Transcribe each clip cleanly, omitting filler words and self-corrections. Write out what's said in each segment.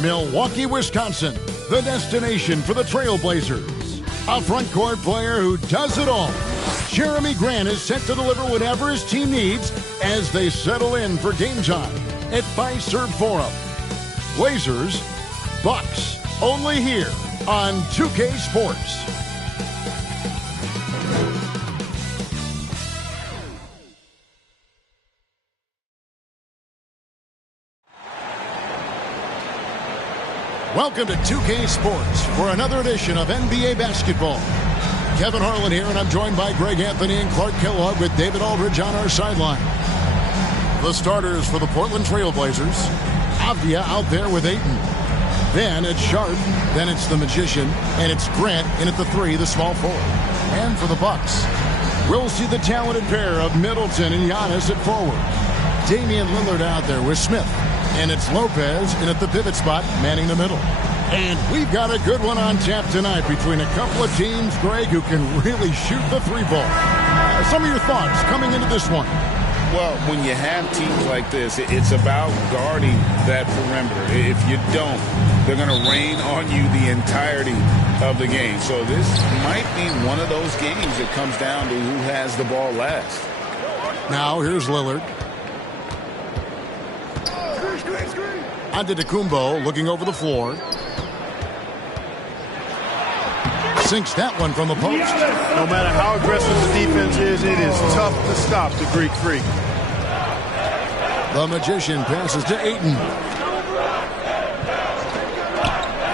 Milwaukee, Wisconsin, the destination for the Trailblazers. A front court player who does it all. Jeremy Grant is set to deliver whatever his team needs as they settle in for game time at Fiserv Forum. Blazers, Bucks, only here on 2K Sports. Welcome to 2K Sports for another edition of NBA basketball. Kevin Harlan here, and I'm joined by Greg Anthony and Clark Kellogg with David Aldridge on our sideline. The starters for the Portland Trailblazers. Avdia out there with Ayton. Then it's Sharp, then it's the Magician, and it's Grant in at the 3, the small forward. And for the Bucks, we'll see the talented pair of Middleton and Giannis at forward. Damian Lillard out there with Smith. And it's Lopez in at the pivot spot, manning the middle. And we've got a good one on tap tonight between a couple of teams, Greg, who can really shoot the three ball. Some of your thoughts coming into this one. Well, when you have teams like this, it's about guarding that perimeter. If you don't, they're going to rain on you the entirety of the game. So this might be one of those games that comes down to who has the ball last. Now here's Lillard. Antetokounmpo looking over the floor. Sinks that one from the post. No matter how aggressive the defense is, it is tough to stop the Greek Freak. The Magician passes to Ayton.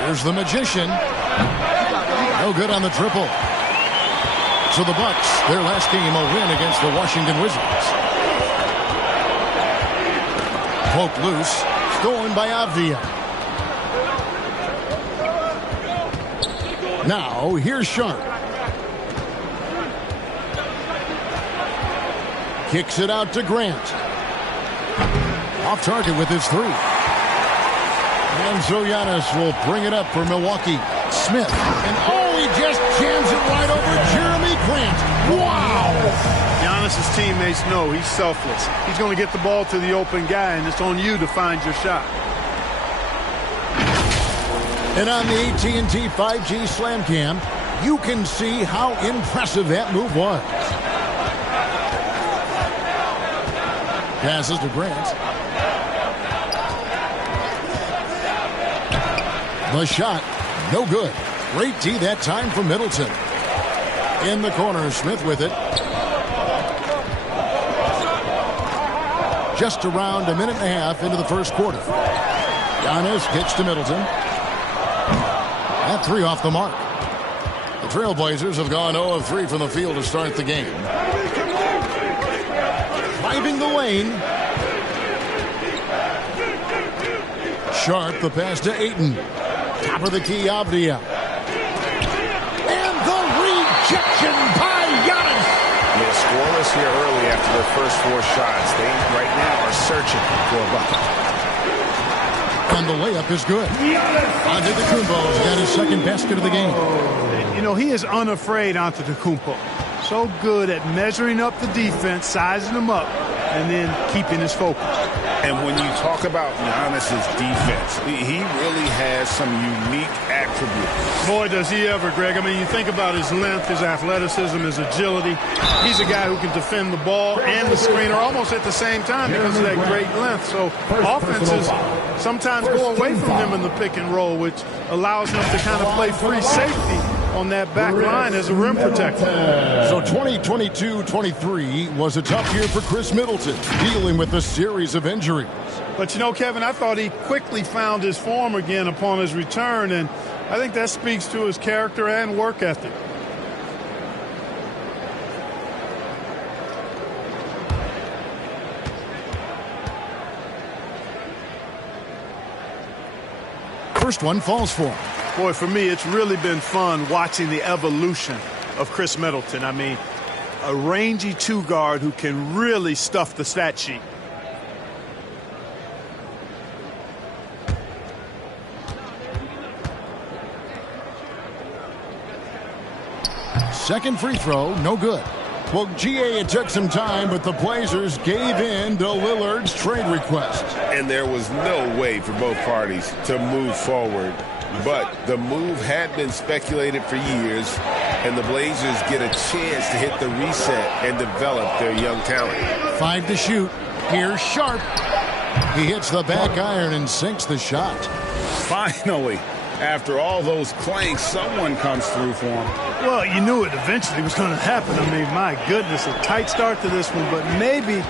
Here's the Magician. No good on the triple. So the Bucks, their last game, a win against the Washington Wizards. Poke loose. Stolen by Avdia. Now, here's Sharp. Kicks it out to Grant. Off target with his 3. And so Giannis will bring it up for Milwaukee. Smith. And oh, he just jams it right over Jeremy Grant. Wow! Giannis' teammates know he's selfless. He's going to get the ball to the open guy, and it's on you to find your shot. And on the AT&T 5G Slam Cam, you can see how impressive that move was. Passes to Grant. The shot, no good. Great D that time from Middleton. In the corner, Smith with it. Just around a minute and a half into the first quarter. Giannis kicks to Middleton. That 3 off the mark. The Trailblazers have gone 0 of 3 from the field to start the game. Driving the lane. Sharp, the pass to Ayton. Top of the key, Avdia. And the rejection by Giannis. Yeah, scoreless here early after their first 4 shots. They right now are searching for a bucket. And the layup is good. Antetokounmpo's got his second basket of the game. You know, he is unafraid, Antetokounmpo. So good at measuring up the defense, sizing them up, and then keeping his focus. And when you talk about Giannis' defense, he really has some unique attributes. Boy, does he ever, Greg. I mean, you think about his length, his athleticism, his agility. He's a guy who can defend the ball and the screener almost at the same time because of that great length. So offenses sometimes go away from him in the pick and roll, which allows him to kind of play free safety on that back line as a rim protector. So 2022-23 was a tough year for Chris Middleton, dealing with a series of injuries. But, you know, Kevin, I thought he quickly found his form again upon his return, and I think that speaks to his character and work ethic. First one falls for him. Boy, for me, it's really been fun watching the evolution of Chris Middleton. I mean, a rangy 2-guard who can really stuff the stat sheet. Second free throw, no good. Well, GA, it took some time, but the Blazers gave in to Lillard's trade request. And there was no way for both parties to move forward. But the move had been speculated for years, and the Blazers get a chance to hit the reset and develop their young talent. 5 to shoot. Here's Sharp. He hits the back iron and sinks the shot. Finally, after all those clanks, someone comes through for him. Well, you knew it eventually was going to happen. I mean, my goodness, a tight start to this one, but maybe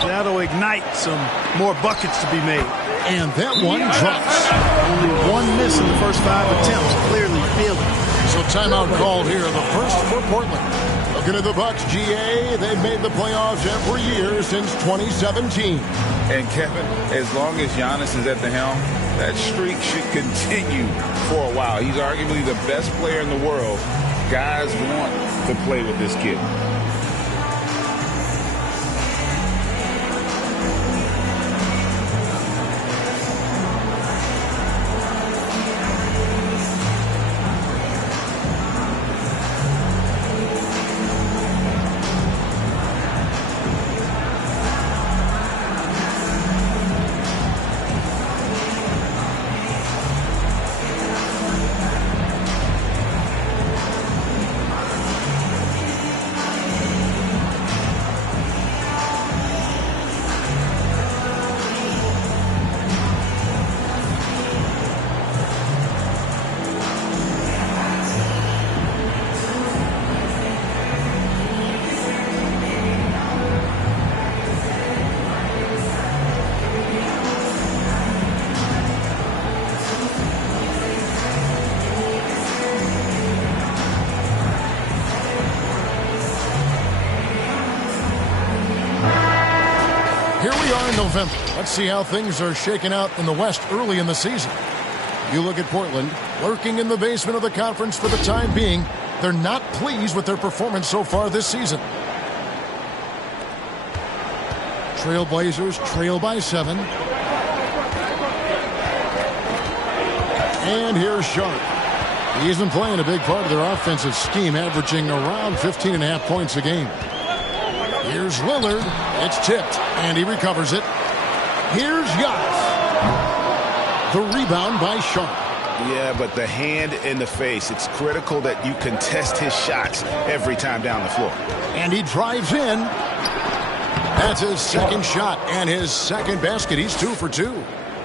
that'll ignite some more buckets to be made. And that one drops. Only one miss in the first 5 attempts. Clearly feeling. So timeout called here, the first for Portland. Looking at the Bucks, GA, they've made the playoffs every year since 2017. And Kevin, as long as Giannis is at the helm, that streak should continue for a while. He's arguably the best player in the world. Guys want to play with this kid. November. Let's see how things are shaking out in the West early in the season. You look at Portland, lurking in the basement of the conference for the time being. They're not pleased with their performance so far this season. Trail Blazers trail by 7. And here's Sharp. He's been playing a big part of their offensive scheme, averaging around 15.5 points a game. Here's Lillard. It's tipped, and he recovers it. Here's Giannis. The rebound by Sharp. Yeah, but the hand in the face. It's critical that you contest his shots every time down the floor. And he drives in. That's his second shot and his second basket. He's 2 for 2.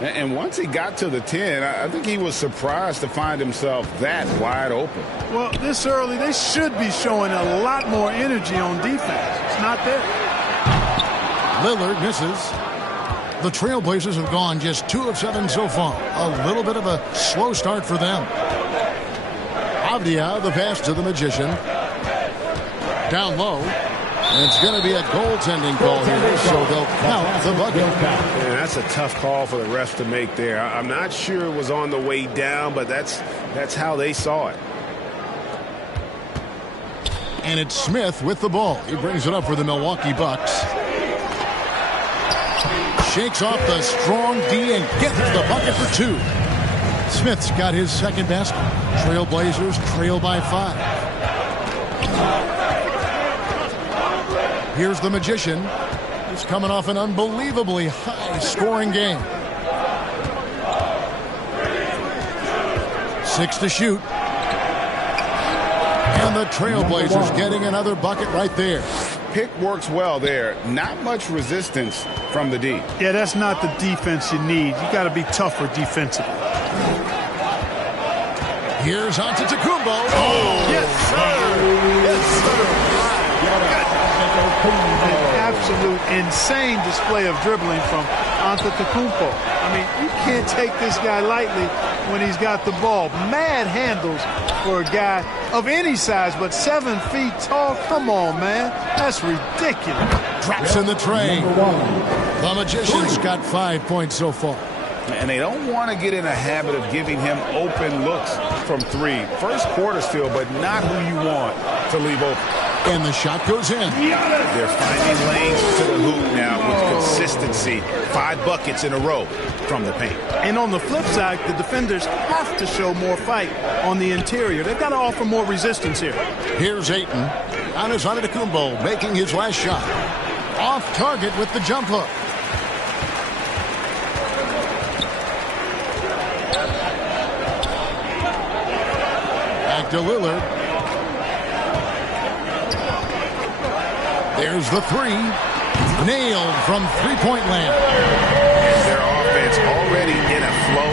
And once he got to the 10, I think he was surprised to find himself that wide open. Well, this early, they should be showing a lot more energy on defense. It's not there. Lillard misses. The Trailblazers have gone just 2 of 7 so far. A little bit of a slow start for them. Avdia, the pass to the Magician. Down low. And it's going to be a goaltending call here, so they'll count the bucket. Yeah, that's a tough call for the refs to make there. I'm not sure it was on the way down, but that's how they saw it. And it's Smith with the ball. He brings it up for the Milwaukee Bucks. Shakes off the strong D and gets the bucket for 2. Smith's got his second basket. Trailblazers trail by 5. Here's the Magician. He's coming off an unbelievably high-scoring game. 6 to shoot. And the Trailblazers getting another bucket right there. Pick works well there. Not much resistance from the D. Yeah, that's not the defense you need. You got to be tougher defensively. Here's Antetokounmpo. Oh, yes, sir. Yes, sir. An absolute insane display of dribbling from Antetokounmpo. I mean, you can't take this guy lightly when he's got the ball. Mad handles for a guy of any size, but 7 feet tall. Come on, man. That's ridiculous. Drops in the tray. The Magician's got 5 points so far. And they don't want to get in a habit of giving him open looks from 3. First quarter still, but not who you want to leave open. And the shot goes in. They're finding lanes to the hoop now with consistency. 5 buckets in a row from the paint. And on the flip side, the defenders have to show more fight on the interior. They've got to offer more resistance here. Here's Ayton. Giannis Antetokounmpo making his last shot. Off target with the jump hook. Back to Lillard. There's the three. Nailed from three-point land. Their offense already in a flow.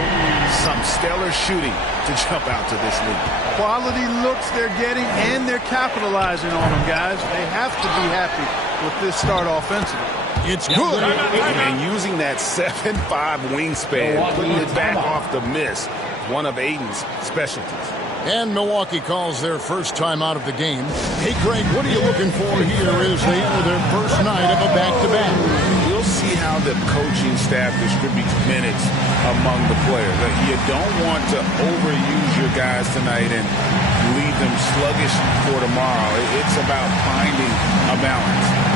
Some stellar shooting to jump out to this league. Quality looks they're getting, and they're capitalizing on them, guys. They have to be happy with this start offensively. It's good. And using that 7'5" wingspan, putting it back off the miss, one of Aiden's specialties. And Milwaukee calls their first time out of the game. Hey, Craig, what are you looking for here as they enter their first night of a back-to-back? We'll see how the coaching staff distributes minutes among the players. You don't want to overuse your guys tonight and leave them sluggish for tomorrow. It's about finding a balance.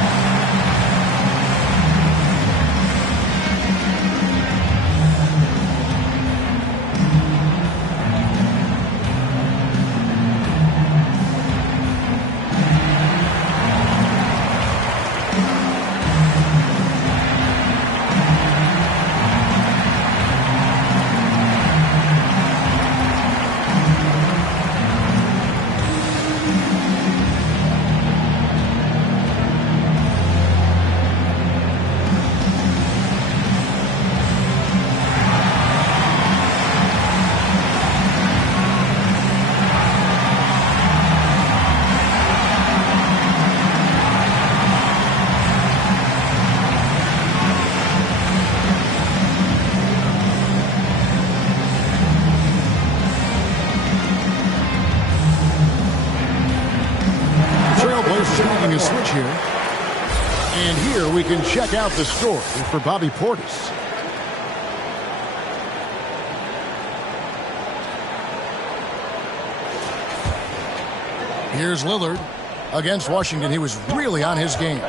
A switch here. And here we can check out the story for Bobby Portis. Here's Lillard. Against Washington, he was really on his game.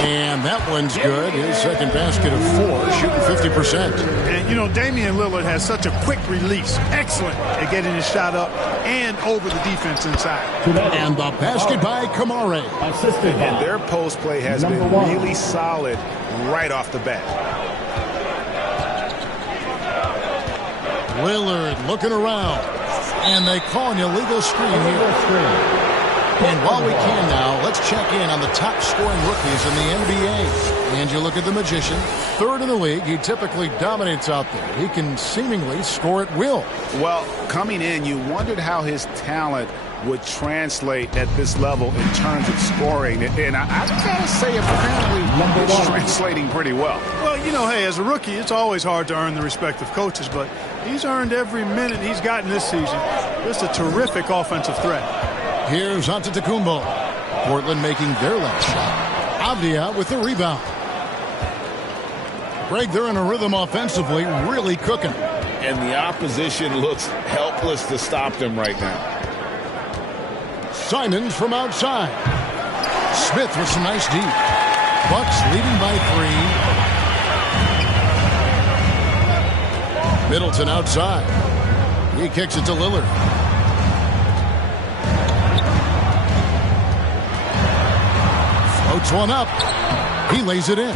And that one's good. His second basket of 4, shooting 50%. And, you know, Damian Lillard has such a quick release. Excellent at getting his shot up and over the defense inside. And the basket by Kamare. And their post play has been really solid right off the bat. Lillard looking around. And they call an illegal screen here. And while we can now, let's check in on the top scoring rookies in the NBA. And you look at the Magician, third in the league. He typically dominates out there. He can seemingly score at will. Well, coming in, you wondered how his talent would translate at this level in terms of scoring. And I've got to say, apparently, it's translating pretty well. Well, you know, hey, as a rookie, it's always hard to earn the respect of coaches, but he's earned every minute he's gotten this season. Just a terrific offensive threat. Here's Antetokounmpo. Portland making their last shot. Avdia with the rebound. Greg, they're in a rhythm offensively, really cooking. And the opposition looks helpless to stop them right now. Simons from outside. Smith with some nice deep. Bucks leading by 3. Middleton outside. He kicks it to Lillard. Floats one up. He lays it in.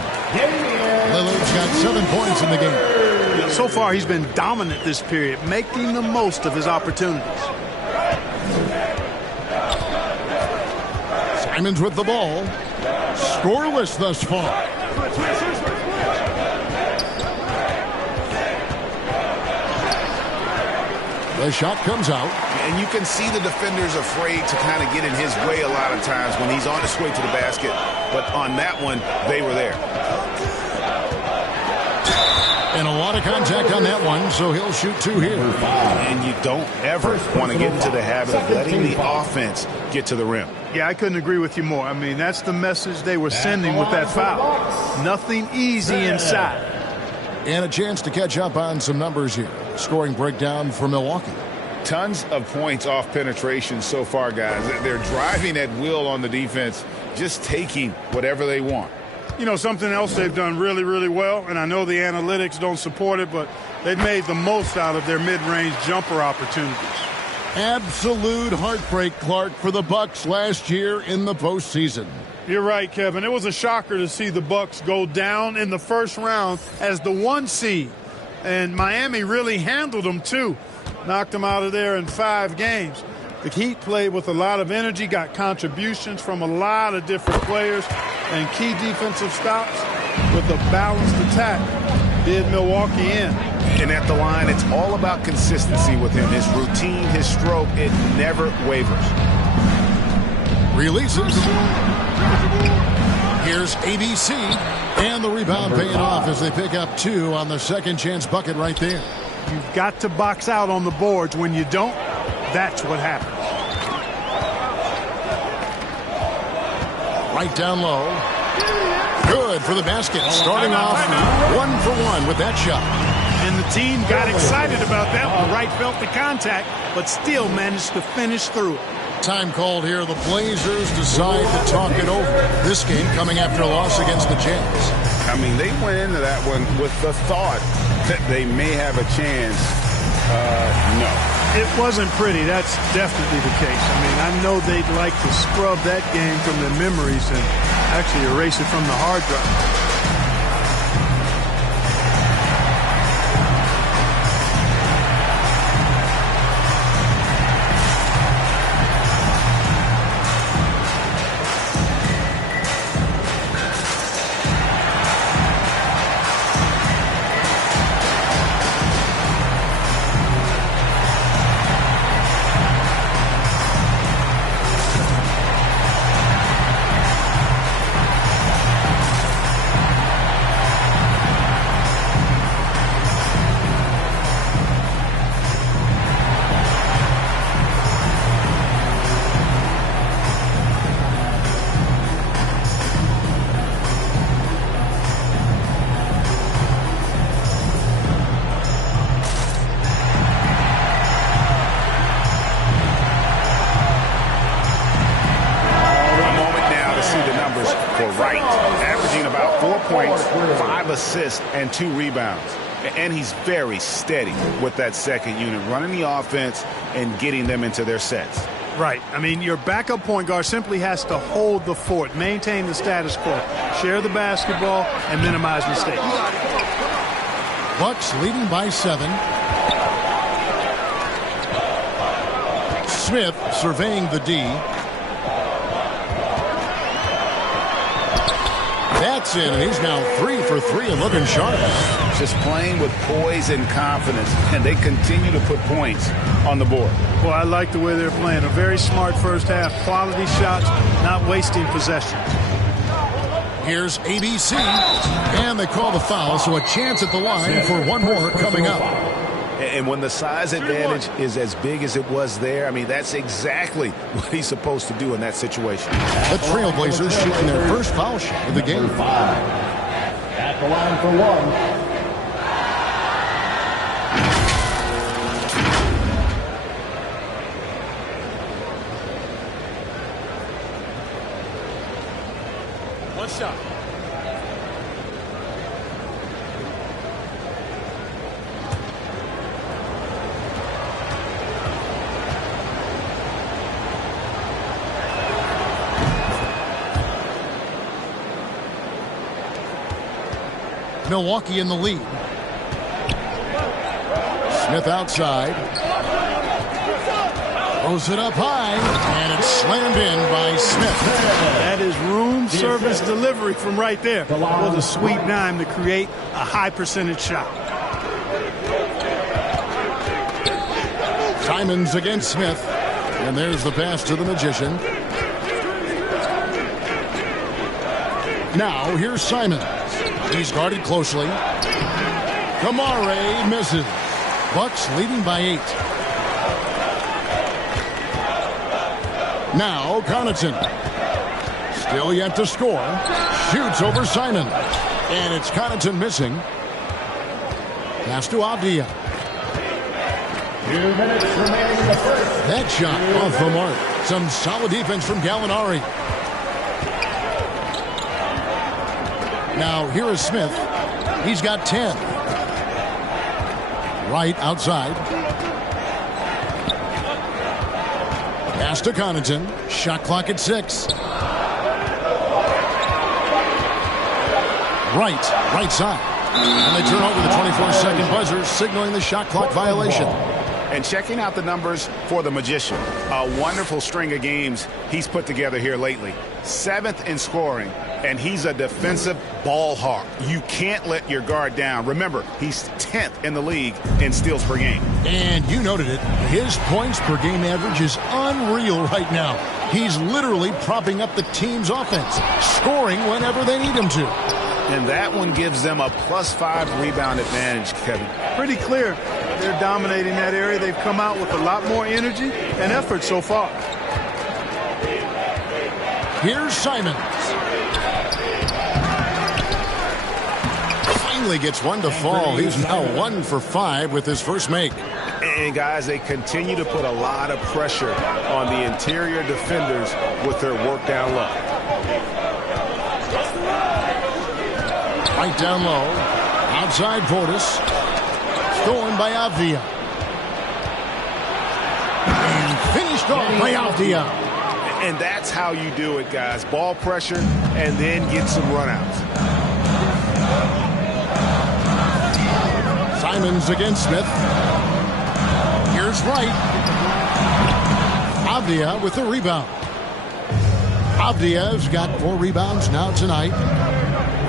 Lillard's got 7 points in the game. So far, he's been dominant this period, making the most of his opportunities. Simons with the ball. Scoreless thus far. The shot comes out. And you can see the defenders afraid to kind of get in his way a lot of times when he's on his way to the basket. But on that one, they were there. And a lot of contact on that one, so he'll shoot 2 here. And you don't ever want to get into the habit of letting the offense get to the rim. Yeah, I couldn't agree with you more. I mean, that's the message they were sending with that foul. Nothing easy inside. And a chance to catch up on some numbers here. Scoring breakdown for Milwaukee. Tons of points off penetration so far, guys. They're driving at will on the defense, just taking whatever they want. You know, something else they've done really, really well, and I know the analytics don't support it, but They've made the most out of their mid-range jumper opportunities. Absolute heartbreak, Clark, for the Bucks last year in the postseason. You're right, Kevin. It was a shocker to see the Bucks go down in the first round as the 1 seed. And Miami really handled them, too. Knocked them out of there in 5 games. The Heat played with a lot of energy, got contributions from a lot of different players, and key defensive stops with a balanced attack did Milwaukee in. And at the line, it's all about consistency with him. His routine, his stroke, it never wavers. Releases. Here's ABC. And the rebound paying off as they pick up 2 on the second chance bucket right there. You've got to box out on the boards. When you don't, that's what happens. Right down low. Good for the basket. Starting off 1 for 1 with that shot. And the team got excited about that one. Wright felt the contact, but still managed to finish through it. Time called here. The Blazers decide to talk it over. This game coming after a loss against the Jazz. I mean, they went into that one with the thought that they may have a chance. No. It wasn't pretty. That's definitely the case. I mean, I know they'd like to scrub that game from their memories and actually erase it from the hard drive. And 2 rebounds. And he's very steady with that second unit, running the offense and getting them into their sets. Right. I mean, your backup point guard simply has to hold the fort, maintain the status quo, share the basketball, and minimize mistakes. Bucks leading by 7. Smith surveying the D. That's it, and he's now 3 for 3 and looking sharp. Just playing with poise and confidence, and they continue to put points on the board. Well, I like the way they're playing. A very smart first half. Quality shots, not wasting possession. Here's ABC, and they call the foul, so a chance at the line for one more coming up. And when the size advantage is as big as it was there, I mean, that's exactly what he's supposed to do in that situation. The Trailblazers shooting their first foul shot of the game. 5. At the line for 1. One shot. Milwaukee in the lead. Smith outside. Throws it up high, and it's slammed in by Smith. That is room service delivery from right there. What a sweet dime to create a high percentage shot. Simons against Smith, and there's the pass to the Magician. Now here's Simons. He's guarded closely. Kamare misses. Bucks leading by 8. Now Connaughton. Still yet to score. Shoots over Simon. And it's Connaughton missing. Pass to Avdia. 2 minutes remaining in the first. That shot off the mark. Some solid defense from Gallinari. Now here is Smith. He's got 10. Right outside. Pass to Connaughton. Shot clock at 6. Right side. And they turn over the 24-second buzzer, signaling the shot clock violation. And checking out the numbers for the Magician. A wonderful string of games he's put together here lately. 7th in scoring, and he's a defensive ball hawk. You can't let your guard down. Remember, he's 10th in the league in steals per game. And you noted it. His points per game average is unreal right now. He's literally propping up the team's offense, scoring whenever they need him to. And that one gives them a +5 rebound advantage, Kevin. Pretty clear. They're dominating that area. They've come out with a lot more energy and effort so far. Here's Simons. Finally gets one to fall. He's now 1 for 5 with his first make. And guys, they continue to put a lot of pressure on the interior defenders with their work down low. Right down low. Outside Portis. Stolen by Avdia. And finished off by Avdia. And that's how you do it, guys. Ball pressure and then get some runouts. Simons against Smith. Here's Wright. Avdia with the rebound. Avdia's got 4 rebounds now tonight.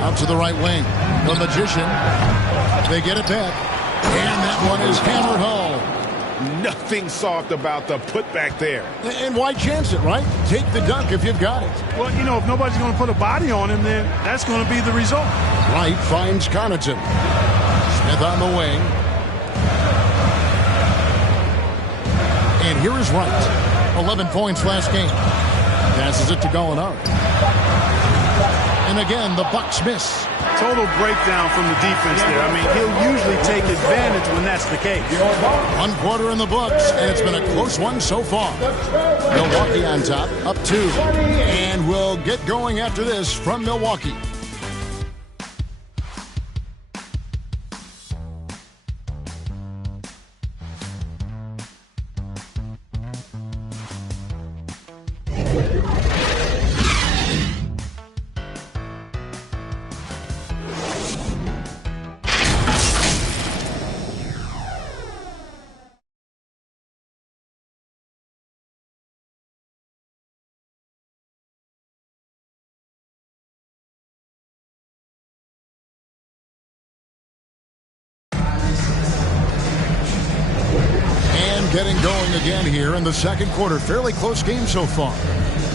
Out to the right wing. The Magician. They get it back. And that one is hammered home. Nothing soft about the putback there. And why chance it, right? Take the dunk if you've got it. Well, you know, if nobody's going to put a body on him, then that's going to be the result. Wright finds Connaughton. Smith on the wing. And here is Wright. 11 points last game. Passes it to Gallinari. And again, the Bucks miss. Total breakdown from the defense there. I mean, he'll usually take advantage when that's the case. 1 quarter in the books, and it's been a close one so far. Milwaukee on top, up 2. And we'll get going after this from Milwaukee. Getting going again here in the second quarter. Fairly close game so far.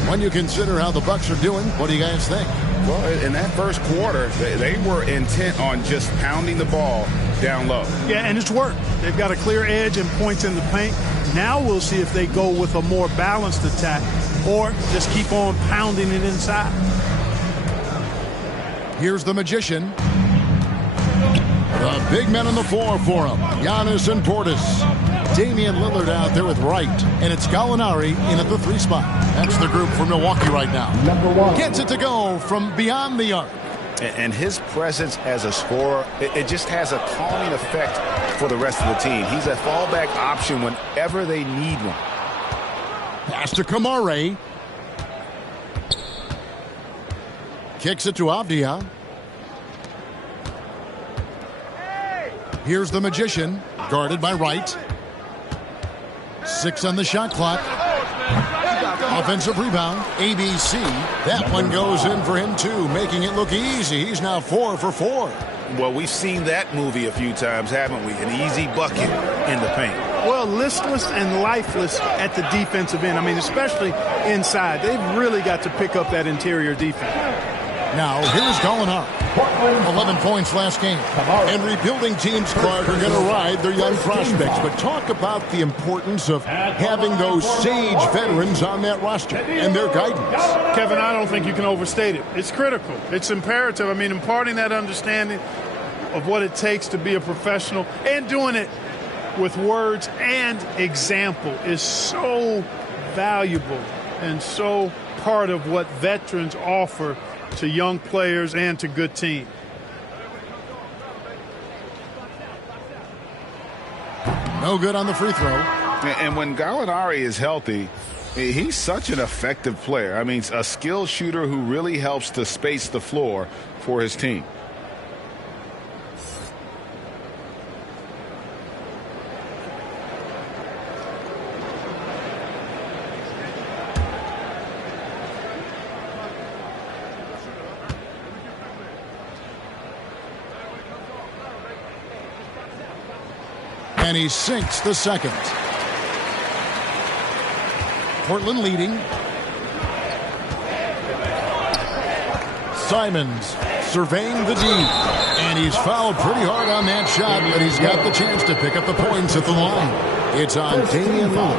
When you consider how the Bucks are doing, what do you guys think? Well, in that first quarter, they were intent on just pounding the ball down low. Yeah, and it's worked. They've got a clear edge and points in the paint. Now we'll see if they go with a more balanced attack or just keep on pounding it inside. Here's the Magician. The big men on the floor for him. Giannis and Portis. Damian Lillard out there with Wright. And it's Gallinari in at the 3 spot. That's the group for Milwaukee right now. Gets it to go from beyond the arc. And his presence as a scorer, it just has a calming effect for the rest of the team. He's a fallback option whenever they need one. Pass to Kamare. Kicks it to Avdia. Here's the Magician, guarded by Wright. 6 on the shot clock. Offensive rebound, ABC. That one goes in for him too, making it look easy. He's now 4 for 4. Well, we've seen that movie a few times, haven't we? An easy bucket in the paint. Well, listless and lifeless at the defensive end. I mean, especially inside. They've really got to pick up that interior defense. Now, here's Gallinari. 11 points last game. And rebuilding teams, Clark, are going to ride their young prospects. But talk about the importance of having those sage veterans on that roster and their guidance. Kevin, I don't think you can overstate it. It's critical. It's imperative. I mean, imparting that understanding of what it takes to be a professional and doing it with words and example is so valuable and so part of what veterans offer to young players and to good teams. No good on the free throw. And when Gallinari is healthy, he's such an effective player. I mean, a skilled shooter who really helps to space the floor for his team. And he sinks the second. Portland leading. Simons surveying the D. And he's fouled pretty hard on that shot, but he's got the chance to pick up the points at the line. It's on Damian Lillard.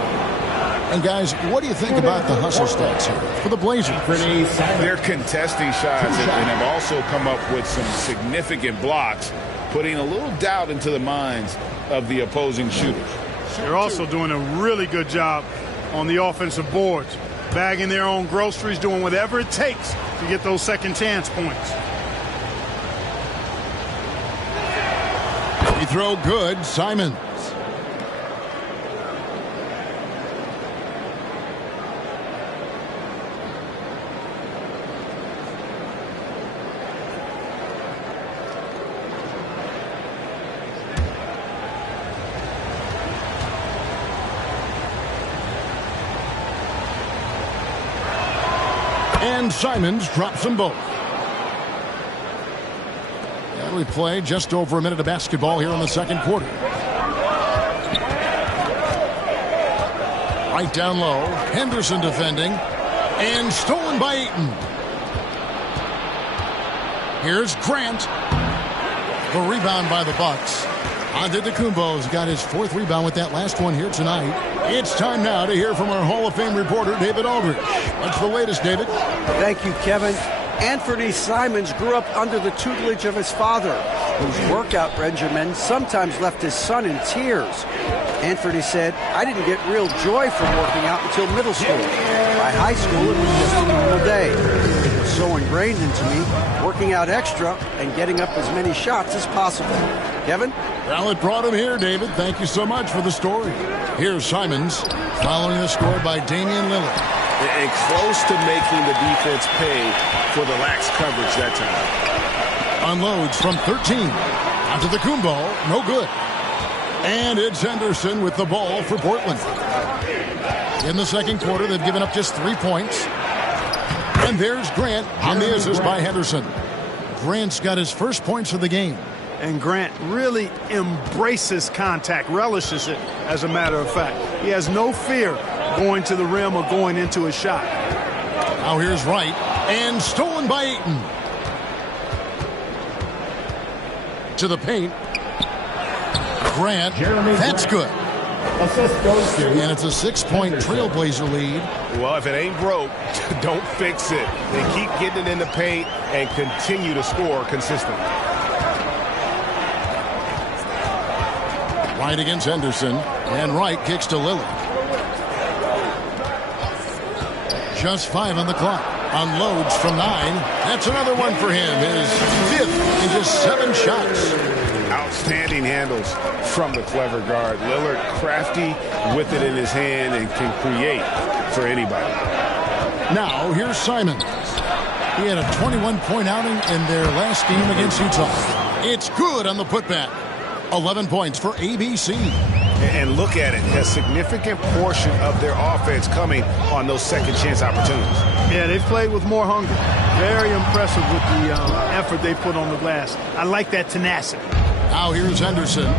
And guys, what do you think about the hustle stats here for the Blazers? They're contesting shots and have also come up with some significant blocks, putting a little doubt into the minds of the opposing shooters. They're also doing a really good job on the offensive boards, bagging their own groceries, doing whatever it takes to get those second chance points. Free throw good, Simons. And Simons drops them both. And we play just over a minute of basketball here in the second quarter. Right down low. Henderson defending. And stolen by Ayton. Here's Grant. The rebound by the Bucks. Antetokounmpo's got his fourth rebound with that last one here tonight. It's time now to hear from our Hall of Fame reporter, David Aldridge. What's the latest, David? Thank you, Kevin. Anthony Simons grew up under the tutelage of his father, whose workout regimen sometimes left his son in tears. Anthony said, "I didn't get real joy from working out until middle school. By high school, it was just a normal day. It was so ingrained into me, working out extra and getting up as many shots as possible." Kevin? Well, it brought him here, David. Thank you so much for the story. Here's Simons, following the score by Damian Lillard. And close to making the defense pay for the lax coverage that time. Unloads from 13. Antetokounmpo, no good. And it's Henderson with the ball for Portland. In the second quarter, they've given up just 3 points. And there's Grant on the assist by Henderson. Grant's got his first points of the game. And Grant really embraces contact, relishes it, as a matter of fact. He has no fear going to the rim or going into a shot. Now here's Wright, and stolen by Ayton. To the paint. Grant, that's good. Assist goes to. And it's a 6-point Trailblazer lead. Well, if it ain't broke, don't fix it. They keep getting it in the paint and continue to score consistently. Wright against Henderson, and Wright kicks to Lillard. Just 5 on the clock. Unloads from 9. That's another one for him. His 5th in just 7 shots. Outstanding handles from the clever guard. Lillard crafty with it in his hand and can create for anybody. Now here's Simons. He had a 21-point outing in their last game against Utah. It's good on the putback. 11 points for ABC. And look at it, a significant portion of their offense coming on those second chance opportunities. Yeah, they've played with more hunger. Very impressive with the effort they put on the glass. I like that tenacity. Now here's Henderson,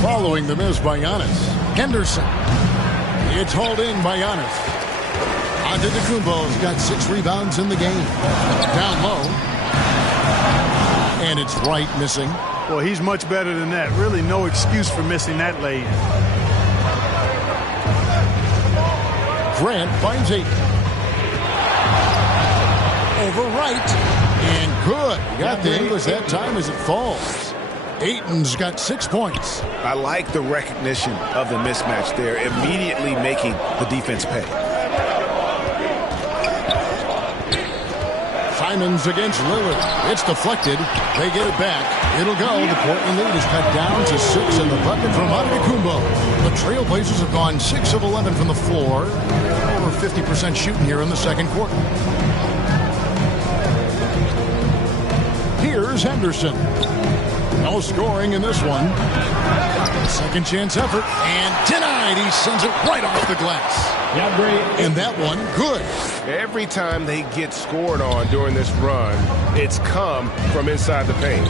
following the miss by Giannis. Henderson. It's hauled in by Giannis. Antetokounmpo's got 6 rebounds in the game. Down low. And it's Wright missing. Well, he's much better than that. Really no excuse for missing that lay. Grant finds Ayton. Over Wright. And good. He got the English that time as it falls. Ayton's got 6 points. I like the recognition of the mismatch there, immediately making the defense pay. Simons against Lillard. It's deflected. They get it back. It'll go. The Portland lead is cut down to 6 in the bucket from Antetokounmpo. The Trailblazers have gone 6 of 11 from the floor. Over 50% shooting here in the second quarter. Here's Henderson. No scoring in this one. Second chance effort. And denied. He sends it right off the glass. And that one, good. Every time they get scored on during this run, it's come from inside the paint.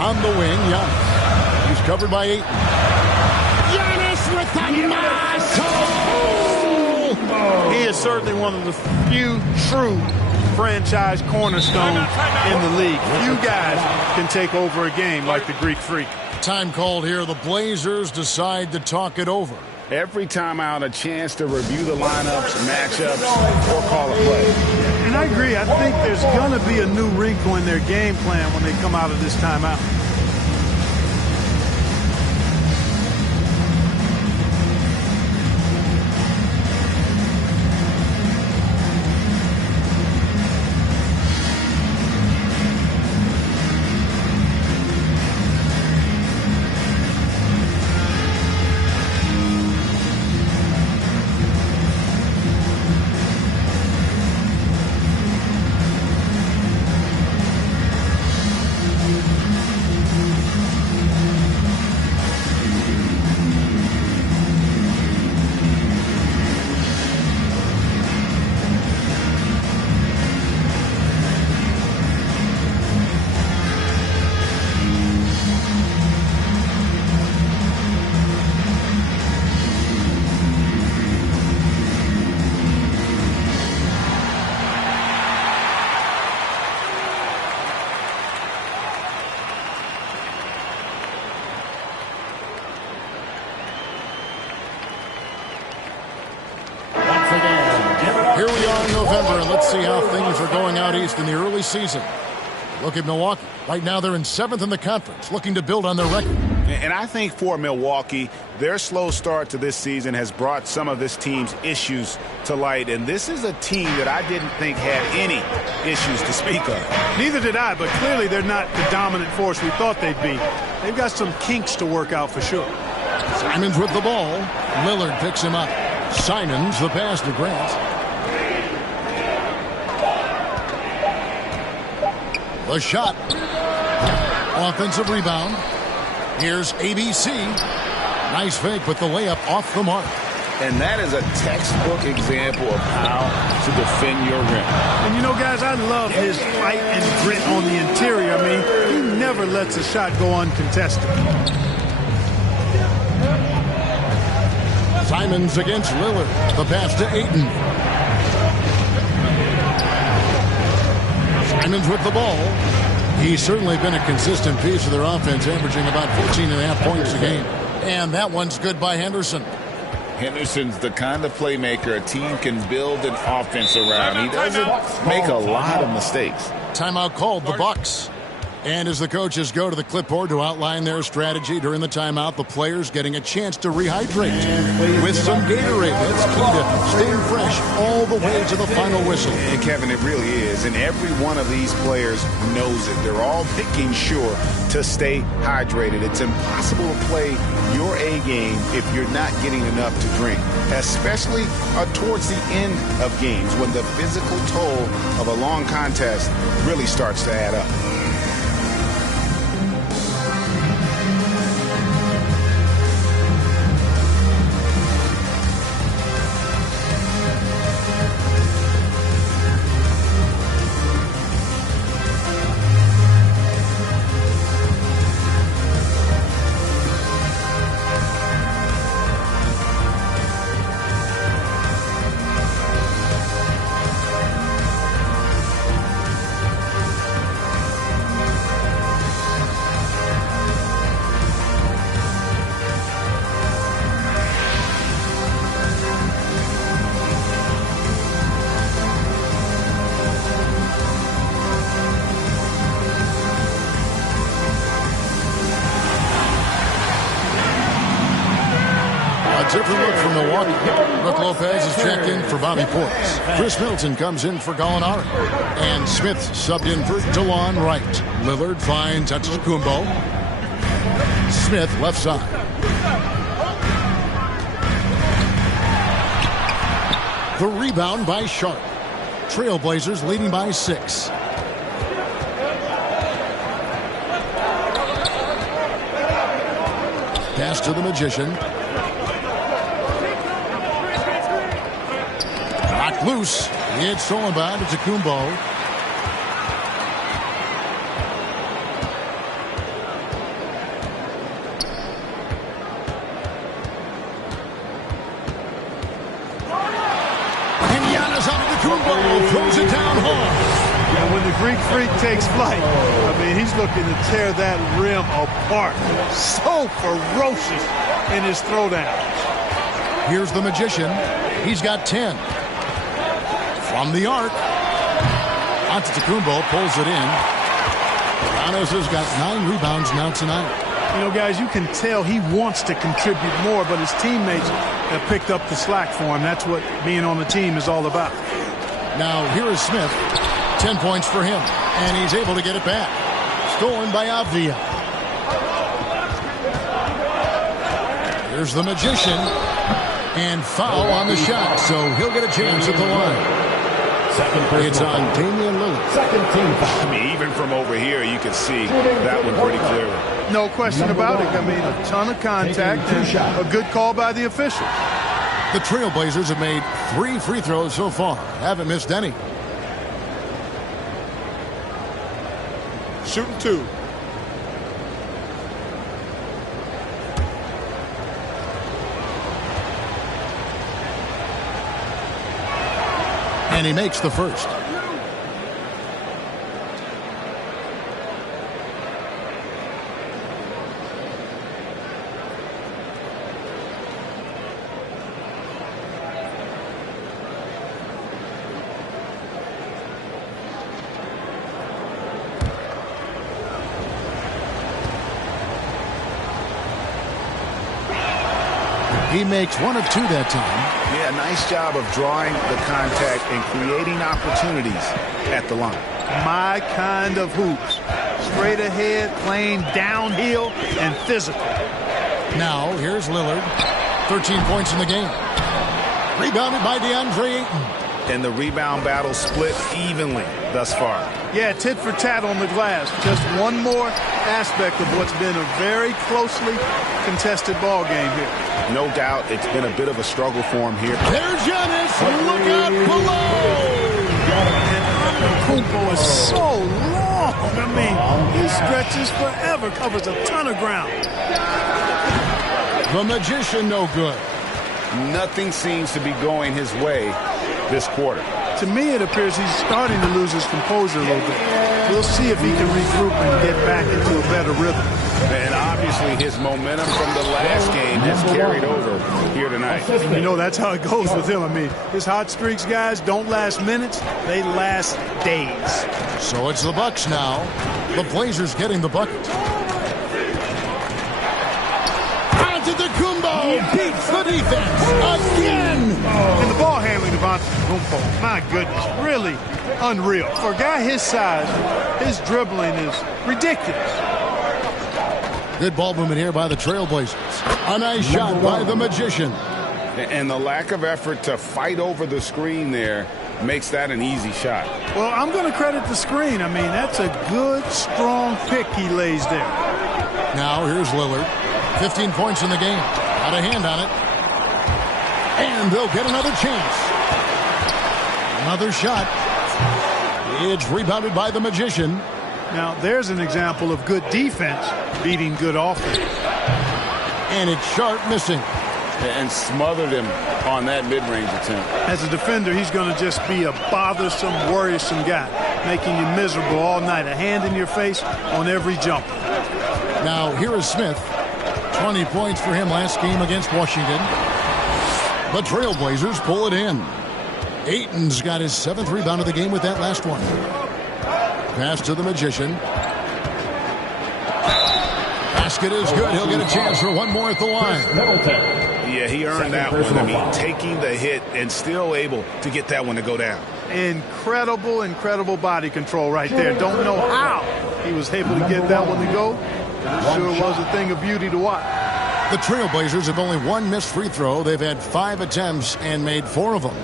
On the wing, Giannis. He's covered by 8. Giannis with the muscle! He is certainly one of the few true franchise cornerstones in the league. Few guys can take over a game like the Greek Freak. Time called here. The Blazers decide to talk it over. Every time out, a chance to review the lineups, matchups, or call a play. And I agree. I think there's going to be a new wrinkle in their game plan when they come out of this timeout. Here we are in November, and let's see how things are going out east in the early season. Look at Milwaukee. Right now they're in 7th in the conference, looking to build on their record. And I think for Milwaukee, their slow start to this season has brought some of this team's issues to light. And this is a team that I didn't think had any issues to speak of. Neither did I, but clearly they're not the dominant force we thought they'd be. They've got some kinks to work out for sure. Simons with the ball. Lillard picks him up. Simons, the pass to Grant. The shot. Offensive rebound. Here's ABC. Nice fake, but the layup off the mark. And that is a textbook example of how to defend your rim. And you know, guys, I love his fight and grit on the interior. I mean, he never lets a shot go uncontested. Simons against Lillard. The pass to Ayton. Simons with the ball. He's certainly been a consistent piece of their offense, averaging about 14.5 points a game. And that one's good by Henderson. Henderson's the kind of playmaker a team can build an offense around. He doesn't make a lot of mistakes. Timeout called, the Bucks. And as the coaches go to the clipboard to outline their strategy during the timeout, the players getting a chance to rehydrate with some Gatorade. That's key to staying fresh all the way to the final whistle. And Kevin, it really is. And every one of these players knows it. They're all making sure to stay hydrated. It's impossible to play your A game if you're not getting enough to drink, especially towards the end of games when the physical toll of a long contest really starts to add up. different look from Milwaukee. Brook Lopez is checked in for Bobby Portis. Chris Middleton comes in for Gallinari. And Smith subbed in for DeLon Wright. Lillard finds Antetokounmpo. Smith left side. The rebound by Sharp. Trailblazers leading by 6. Pass to the Magician. Knocked loose. It's stolen by Antetokounmpo. And Giannis Antetokounmpo throws it down hard. And when the Greek Freak takes flight, I mean, he's looking to tear that rim apart. So ferocious in his throwdown. Here's the Magician. He's got 10. From the arc. Antetokounmpo pulls it in. Giannis has got 9 rebounds now tonight. You know, guys, you can tell he wants to contribute more, but his teammates have picked up the slack for him. That's what being on the team is all about. Now, here is Smith. 10 points for him, and he's able to get it back. Stolen by Avdia. Here's the Magician, and foul on the shot, so he'll get a chance at the line. It's on Damian Lillard. I mean, even from over here, you can see that one pretty clearly. No question about it. I mean, a ton of contact and a good call by the official. The Trailblazers have made 3 free throws so far. Haven't missed any. Shooting 2. And he makes the first. He makes 1 of 2 that time. Yeah, nice job of drawing the contact and creating opportunities at the line. My kind of hoops. Straight ahead, playing downhill, and physical. Now, here's Lillard. 13 points in the game. Rebounded by DeAndre Ayton. And the rebound battle split evenly thus far. Yeah, tit for tat on the glass. Just one more aspect of what's been a very closely contested ball game here. No doubt it's been a bit of a struggle for him here. There's Giannis. Look out below. And Antetokounmpo is so long. I mean, he stretches forever, covers a ton of ground. The Magician no good. Nothing seems to be going his way this quarter. To me, it appears he's starting to lose his composure a little bit. We'll see if he can regroup and get back into a better rhythm. And obviously his momentum from the last game has carried over here tonight. You know, that's how it goes with him. I mean, his hot streaks, guys, don't last minutes. They last days. So it's the Bucks now. The Blazers getting the bucket. Antetokounmpo beats the defense again. And the ball handling of Antetokounmpo, my goodness, really unreal. For a guy his size, his dribbling is ridiculous. Good ball movement here by the Trailblazers. A nice shot by the Magician. And the lack of effort to fight over the screen there makes that an easy shot. Well, I'm going to credit the screen. I mean, that's a good, strong pick he lays there. Now here's Lillard. 15 points in the game. Got a hand on it. And they'll get another chance. Another shot. It's rebounded by the Magician. Now, there's an example of good defense beating good offense. And it's Sharp missing. And smothered him on that mid-range attempt. As a defender, he's going to just be a bothersome, worrisome guy, making you miserable all night. A hand in your face on every jump. Now, here is Smith. 20 points for him last game against Washington. The Trailblazers pull it in. Ayton's got his 7th rebound of the game with that last one. Pass to the Magician. Basket is good. He'll get a chance for one more at the line. Yeah, he earned that one. I mean, taking the hit and still able to get that one to go down. Incredible body control right there. Don't know how he was able to get that one to go. It sure was a thing of beauty to watch. The Trailblazers have only one missed free throw. They've had 5 attempts and made 4 of them.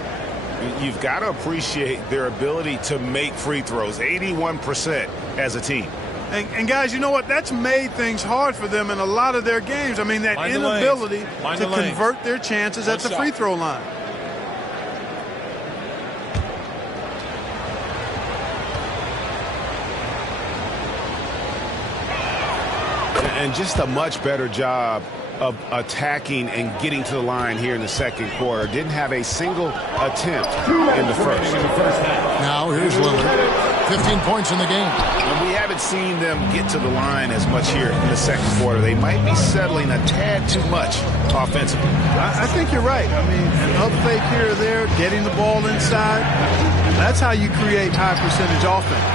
You've got to appreciate their ability to make free throws, 81% as a team. And guys, you know what? That's made things hard for them in a lot of their games. I mean, that inability to convert their chances at the free throw line. And just a much better job of attacking and getting to the line here in the second quarter. Didn't have a single attempt in the first. Now here's Lillard. 15 points in the game. And we haven't seen them get to the line as much here in the second quarter. They might be settling a tad too much offensively. I think you're right. I mean, an up fake here or there, getting the ball inside, that's how you create high percentage offense.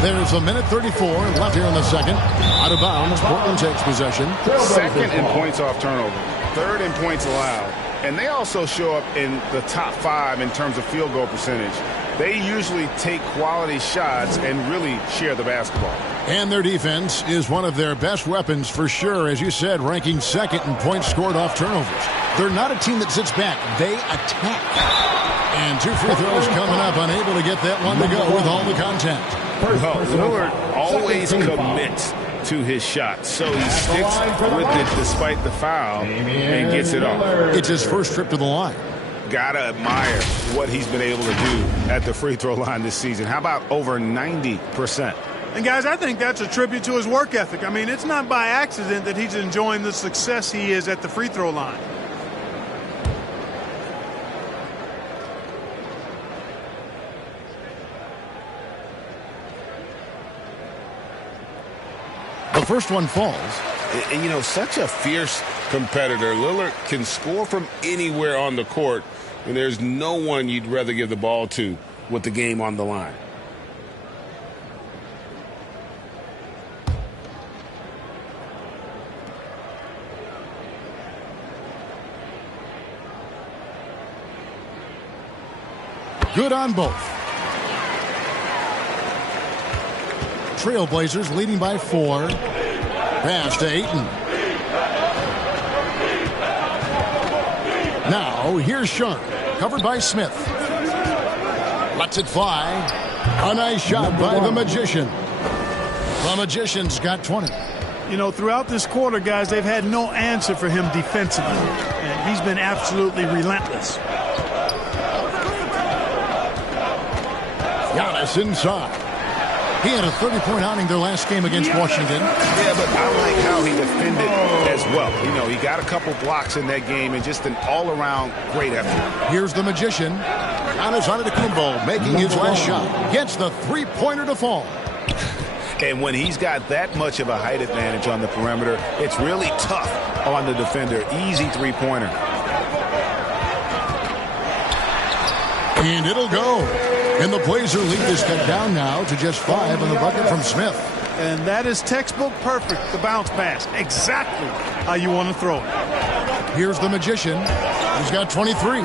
There's a minute 34 left here in the second. Out of bounds, Portland takes possession. Second in points off turnover. Third in points allowed. And they also show up in the top 5 in terms of field goal percentage. They usually take quality shots and really share the basketball. And their defense is one of their best weapons for sure. As you said, ranking second in points scored off turnovers. They're not a team that sits back. They attack. And 2 free throws coming up, unable to get that one to go with all the contact. Well, Lillard always commits to his shot, so he sticks with it despite the foul and gets it off. It's his first trip to the line. Gotta admire what he's been able to do at the free throw line this season. How about over 90%? And guys, I think that's a tribute to his work ethic. I mean, it's not by accident that he's enjoying the success he is at the free throw line. The first one falls. And, you know, such a fierce competitor. Lillard can score from anywhere on the court, and there's no one you'd rather give the ball to with the game on the line. Good on both. Trailblazers leading by 4. Pass to Ayton. Now, here's Sharp. Covered by Smith. Lets it fly. A nice shot by the Magician. The Magician's got 20. You know, throughout this quarter, guys, they've had no answer for him defensively. And he's been absolutely relentless. Giannis inside. He had a 30-point outing their last game against Washington. Yeah, but I like how he defended as well. You know, he got a couple blocks in that game and just an all-around great effort. Here's the Magician. Giannis Antetokounmpo making his last shot. Gets the three-pointer to fall. And when he's got that much of a height advantage on the perimeter, it's really tough on the defender. Easy three-pointer. And it'll go. And the Blazer lead is cut down now to just 5 on the bucket from Smith. And that is textbook perfect, the bounce pass. Exactly how you want to throw it. Here's the Magician. He's got 23.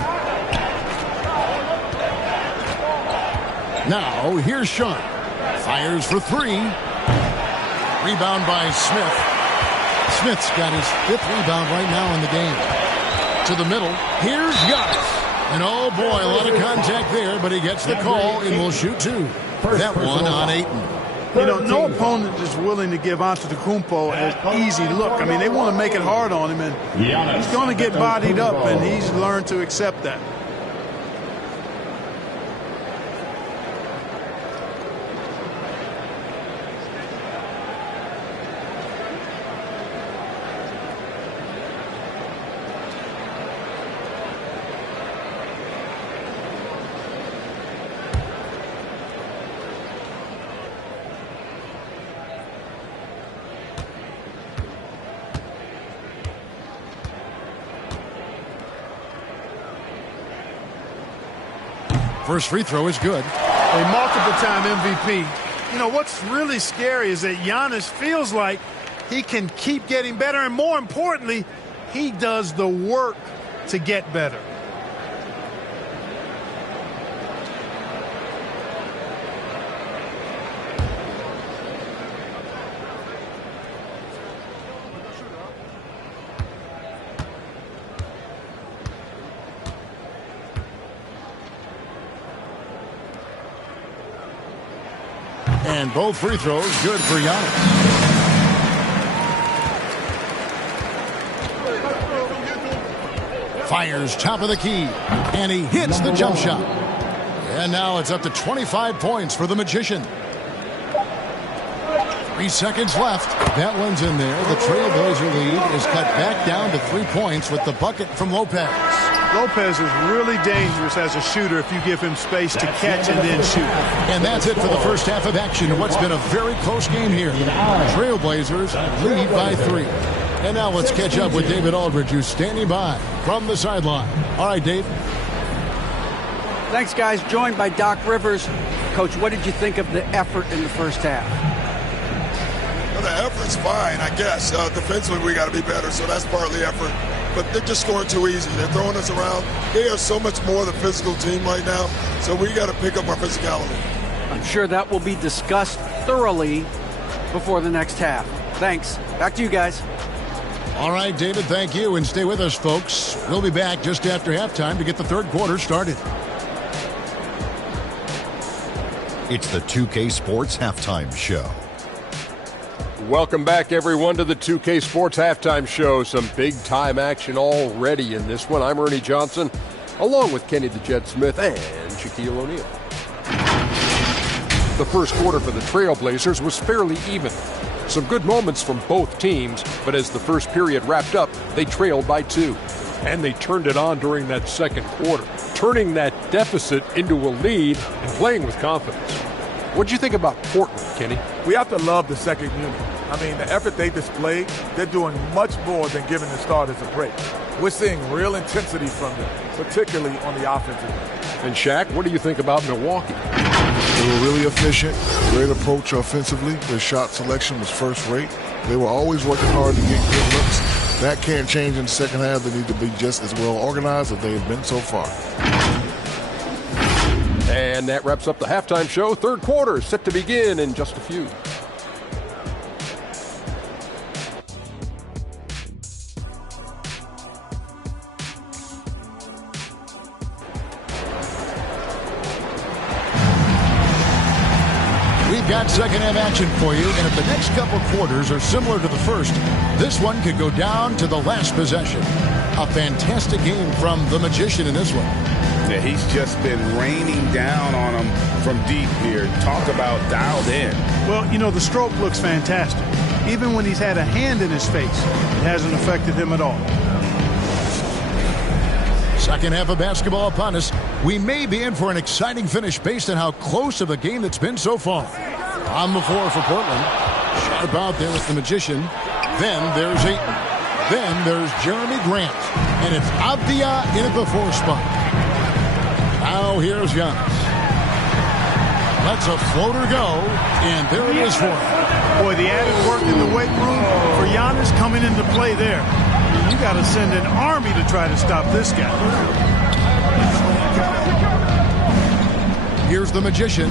Now, here's Sharp. Fires for 3. Rebound by Smith. Smith's got his 5th rebound right now in the game. To the middle. Here's Giannis. And oh boy, a lot of contact there, but he gets the call and will shoot 2. That one on Ayton. You know, no opponent is willing to give Antetokounmpo an easy look. I mean, they want to make it hard on him, and he's going to get bodied up, and he's learned to accept that. First free throw is good. A multiple-time MVP. you know, what's really scary is that Giannis feels like he can keep getting better, and more importantly, he does the work to get better. And both free throws good for Giannis. Fires top of the key, and he hits the jump shot. And now it's up to 25 points for the Magician. 3 seconds left. That one's in there. The Trailblazer lead is cut back down to 3 points with the bucket from Lopez. Lopez is really dangerous as a shooter if you give him space to catch and then shoot. And that's it for the first half of action in what's been a very close game here. Trailblazers lead by 3. And now let's catch up with David Aldridge, who's standing by from the sideline. All right, Dave. Thanks, guys. Joined by Doc Rivers. Coach, what did you think of the effort in the first half? Well, the effort's fine, I guess. Defensively, we got to be better, so that's part of the effort. But they're just scoring too easy. They're throwing us around. They are so much more the physical team right now, so we got to pick up our physicality. I'm sure that will be discussed thoroughly before the next half. Thanks. Back to you guys. All right, David, thank you. And stay with us, folks. We'll be back just after halftime to get the third quarter started. It's the 2K Sports Halftime Show. Welcome back, everyone, to the 2K Sports Halftime Show. Some big-time action already in this one. I'm Ernie Johnson, along with Kenny the Jet Smith and Shaquille O'Neal. The first quarter for the Trailblazers was fairly even. Some good moments from both teams, but as the first period wrapped up, they trailed by 2. And they turned it on during that second quarter, turning that deficit into a lead and playing with confidence. What'd you think about Portland, Kenny? We have to love the second unit. I mean, the effort they displayed, they're doing much more than giving the starters a break. We're seeing real intensity from them, particularly on the offensive end. And Shaq, what do you think about Milwaukee? They were really efficient, great approach offensively. Their shot selection was first rate. They were always working hard to get good looks. That can't change in the second half. They need to be just as well organized as they have been so far. And that wraps up the halftime show. Third quarter set to begin in just a few. We've got second half action for you, and if the next couple quarters are similar to the first, this one could go down to the last possession. A fantastic game from the Magician in this one. Yeah, he's just been raining down on them from deep here. Talk about dialed in. Well, you know, the stroke looks fantastic. Even when he's had a hand in his face, it hasn't affected him at all. Second half of basketball upon us. We may be in for an exciting finish based on how close of a game it's been so far. On the floor for Portland. Sharp out there with the Magician. Then there's Ayton. Then there's Jeremy Grant. And it's Avdia in at the 4 spot. Now here's Giannis. Lets a floater go, and there it is for him. Boy, the added work in the weight room for Giannis coming into play there. You got to send an army to try to stop this guy. Here's the Magician.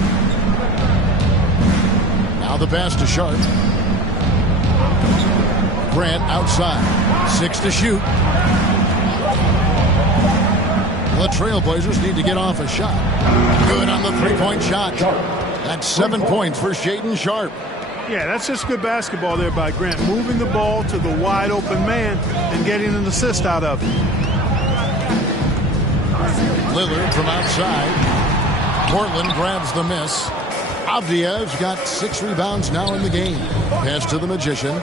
Now the pass to Sharp. Grant outside. 6 to shoot. The Trailblazers need to get off a shot. Good on the three-point shot. That's 7 points for Shaedon Sharp. Yeah, that's just good basketball there by Grant. Moving the ball to the wide-open man and getting an assist out of it. Lillard from outside. Portland grabs the miss. Avdia's got 6 rebounds now in the game. Pass to the Magician.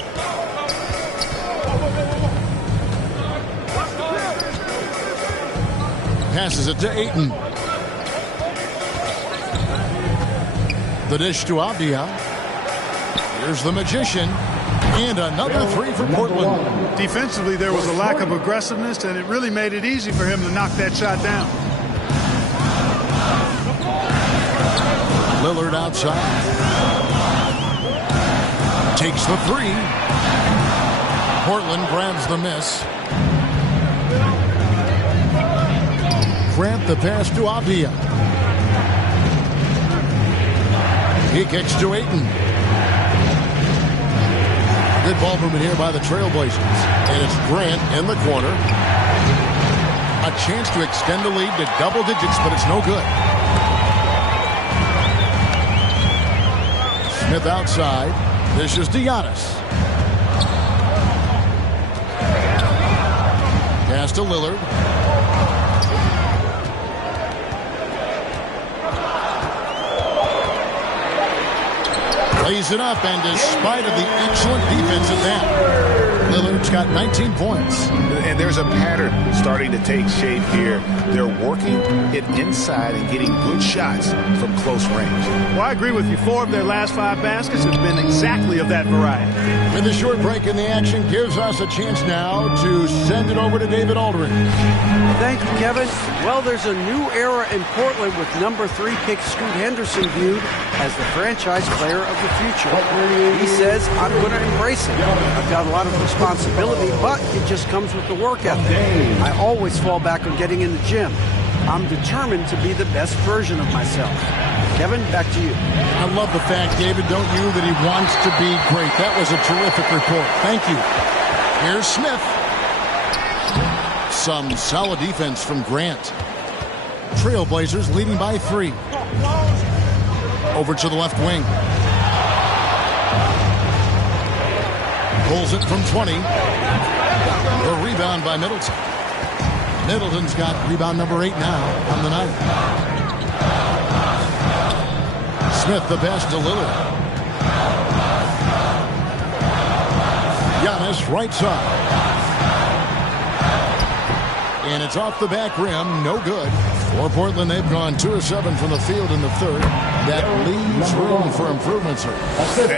Passes it to Ayton. The dish to Avdia. Here's the Magician. And another 3 for Portland. Defensively, there was a lack of aggressiveness, and it really made it easy for him to knock that shot down. Lillard outside. Takes the three. Portland grabs the miss. Grant the pass to Avdia. He kicks to Ayton. Good ball movement here by the Trailblazers. And it's Grant in the corner. A chance to extend the lead to double digits, but it's no good. Smith outside. This is Giannis. Pass to Lillard. Lays it up, and despite of the excellent defense at that, Lillard's got 19 points. And there's a pattern starting to take shape here. They're working it inside and getting good shots from close range. Well, I agree with you. 4 of their last 5 baskets have been exactly of that variety. And the short break in the action gives us a chance now to send it over to David Aldridge. Thank you, Kevin. Well, there's a new era in Portland with number 3 pick Scoot Henderson viewed as the franchise player of the future. He says, I'm going to embrace it. I've got a lot of responsibility, but it just comes with the work ethic. I always fall back on getting in the gym. I'm determined to be the best version of myself. Kevin, back to you. I love the fact, David, don't you, that he wants to be great. That was a terrific report. Thank you. Here's Smith. Some solid defense from Grant. Trailblazers leading by 3. Over to the left wing. Pulls it from 20. The rebound by Middleton. Middleton's got rebound number 8 now on the night. Smith the pass to Lillard. Giannis right side. And it's off the back rim. No good. For Portland, they've gone 2 of 7 from the field in the third. That leaves room for improvements here.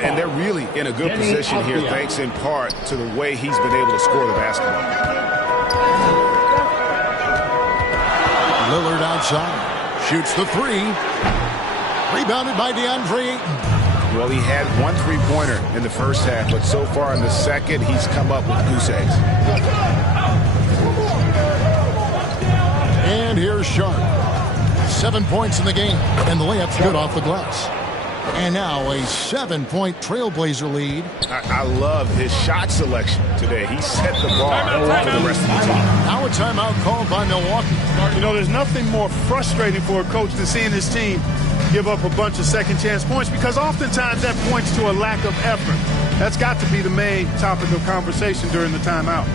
And they're really in a good position here, thanks in part to the way he's been able to score the basketball. Lillard outside. Shoots the 3. Rebounded by DeAndre Ayton. Well, he had 1 3-pointer in the first half, but so far in the second, he's come up with goose eggs. And here's Sharp. 7 points in the game, and the layup's good off the glass. And now a 7-point Trailblazer lead. I love his shot selection today. He set the bar for the rest of the team. Now a timeout called by Milwaukee. You know, there's nothing more frustrating for a coach than seeing his team give up a bunch of second chance points, because oftentimes that points to a lack of effort. That's got to be the main topic of conversation during the timeout.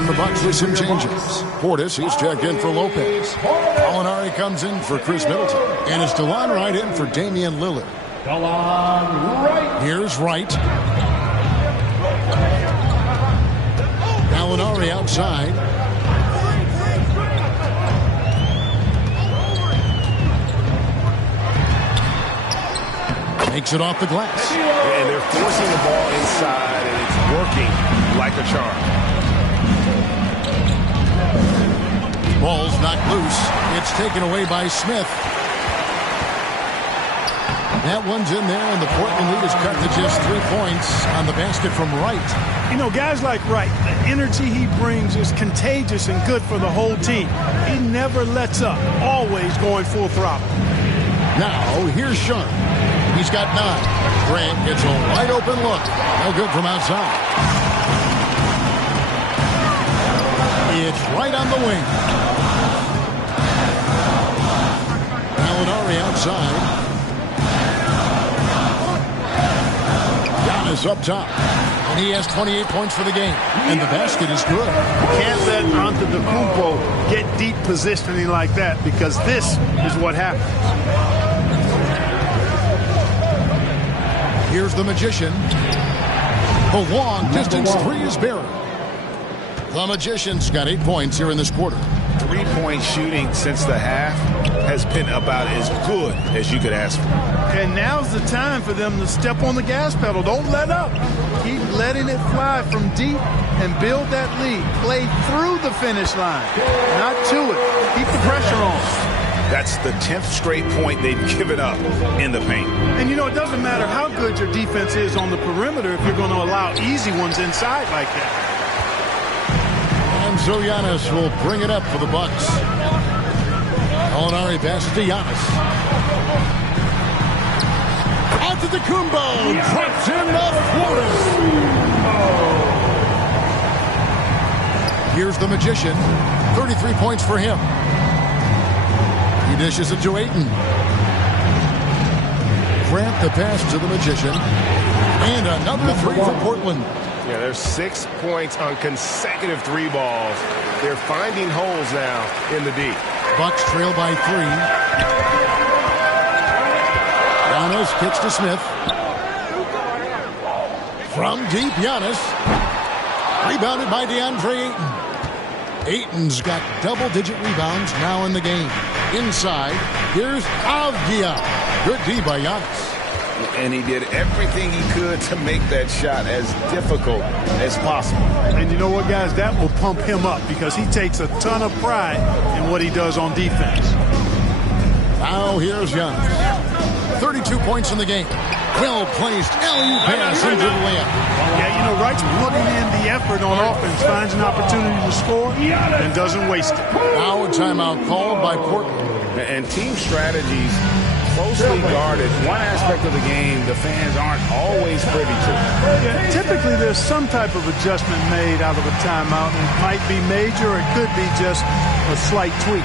The Bucks with some changes. Portis, he's checked in for Lopez. Gallinari comes in for Chris Middleton. And it's DeLon Wright in for Damian Lillard. DeLon Wright. Here's Wright. Gallinari outside. Makes it off the glass. And they're forcing the ball inside, and it's working like a charm. Ball's knocked loose. It's taken away by Smith. That one's in there, and the Portland lead is cut to just 3 points on the basket from Wright. You know, guys like Wright, the energy he brings is contagious and good for the whole team. He never lets up, always going full throttle. Now, here's Sharp. He's got 9. Grant gets a wide open look. No good from outside. It's right on the wing. Gallinari outside. Giannis up top. And he has 28 points for the game. And the basket is good. Can't let Antetokounmpo get deep positioning like that, because this is what happens. Here's the Magician. The long distance three is buried. The Magician's got 8 points here in this quarter. 3-point shooting since the half has been about as good as you could ask for. And now's the time for them to step on the gas pedal. Don't let up. Keep letting it fly from deep and build that lead. Play through the finish line, not to it. Keep the pressure on. That's the 10th straight point they've given up in the paint. And, you know, it doesn't matter how good your defense is on the perimeter if you're going to allow easy ones inside like that. And so Giannis will bring it up for the Bucks. Gallinari passes to Giannis. Antetokounmpo drops in the floater. Here's the Magician. 33 points for him. He dishes it to Ayton. Grant the pass to the Magician. And another three for Portland. Yeah, there's 6 points on consecutive 3 balls. They're finding holes now in the D. Bucks trail by 3. Giannis kicks to Smith. From deep, Giannis. Rebounded by DeAndre Ayton. Ayton's got double-digit rebounds now in the game. Inside, here's Avdia. Good D by Giannis. And he did everything he could to make that shot as difficult as possible. And you know what, guys? That will pump him up because he takes a ton of pride in what he does on defense. Now here's Giannis. 32 points in the game. Well-placed alley-oop pass into the layup. Yeah, you know, Wright's putting in the effort on offense, finds an opportunity to score, and doesn't waste it. Now a timeout called by Portland. And team strategies closely guarded. One aspect of the game the fans aren't always privy to. Typically, there's some type of adjustment made out of a timeout. It might be major, or it could be just a slight tweak.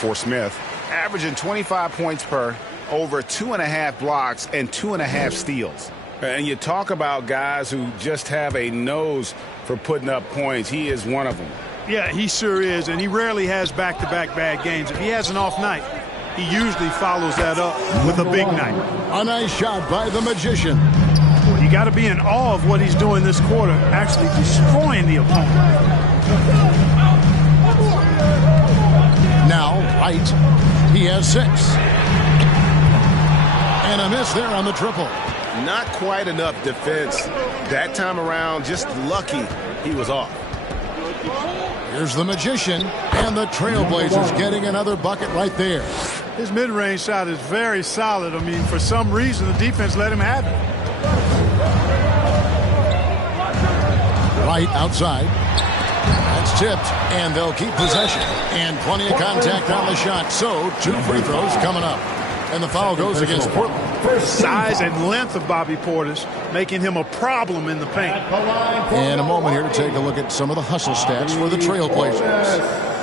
For Smith, averaging 25 points per, over 2.5 blocks and 2.5 steals. And you talk about guys who just have a nose for putting up points. He is one of them. Yeah, he sure is, and he rarely has back-to-back bad games. If he has an off night, he usually follows that up with a big night. A nice shot by the Magician. Well, you got to be in awe of what he's doing this quarter, actually destroying the opponent. Now, Wright, he has 6. And a miss there on the triple. Not quite enough defense. That time around, just lucky he was off. Here's the Magician, and the Trailblazers getting another bucket right there. His mid-range shot is very solid. I mean, for some reason, the defense let him have it. Wright outside. That's tipped, and they'll keep possession. And plenty of contact on the shot. So 2 free throws coming up. And the foul goes against Portland. Size and length of Bobby Portis making him a problem in the paint. And a moment here to take a look at some of the hustle stats for the Trailblazers.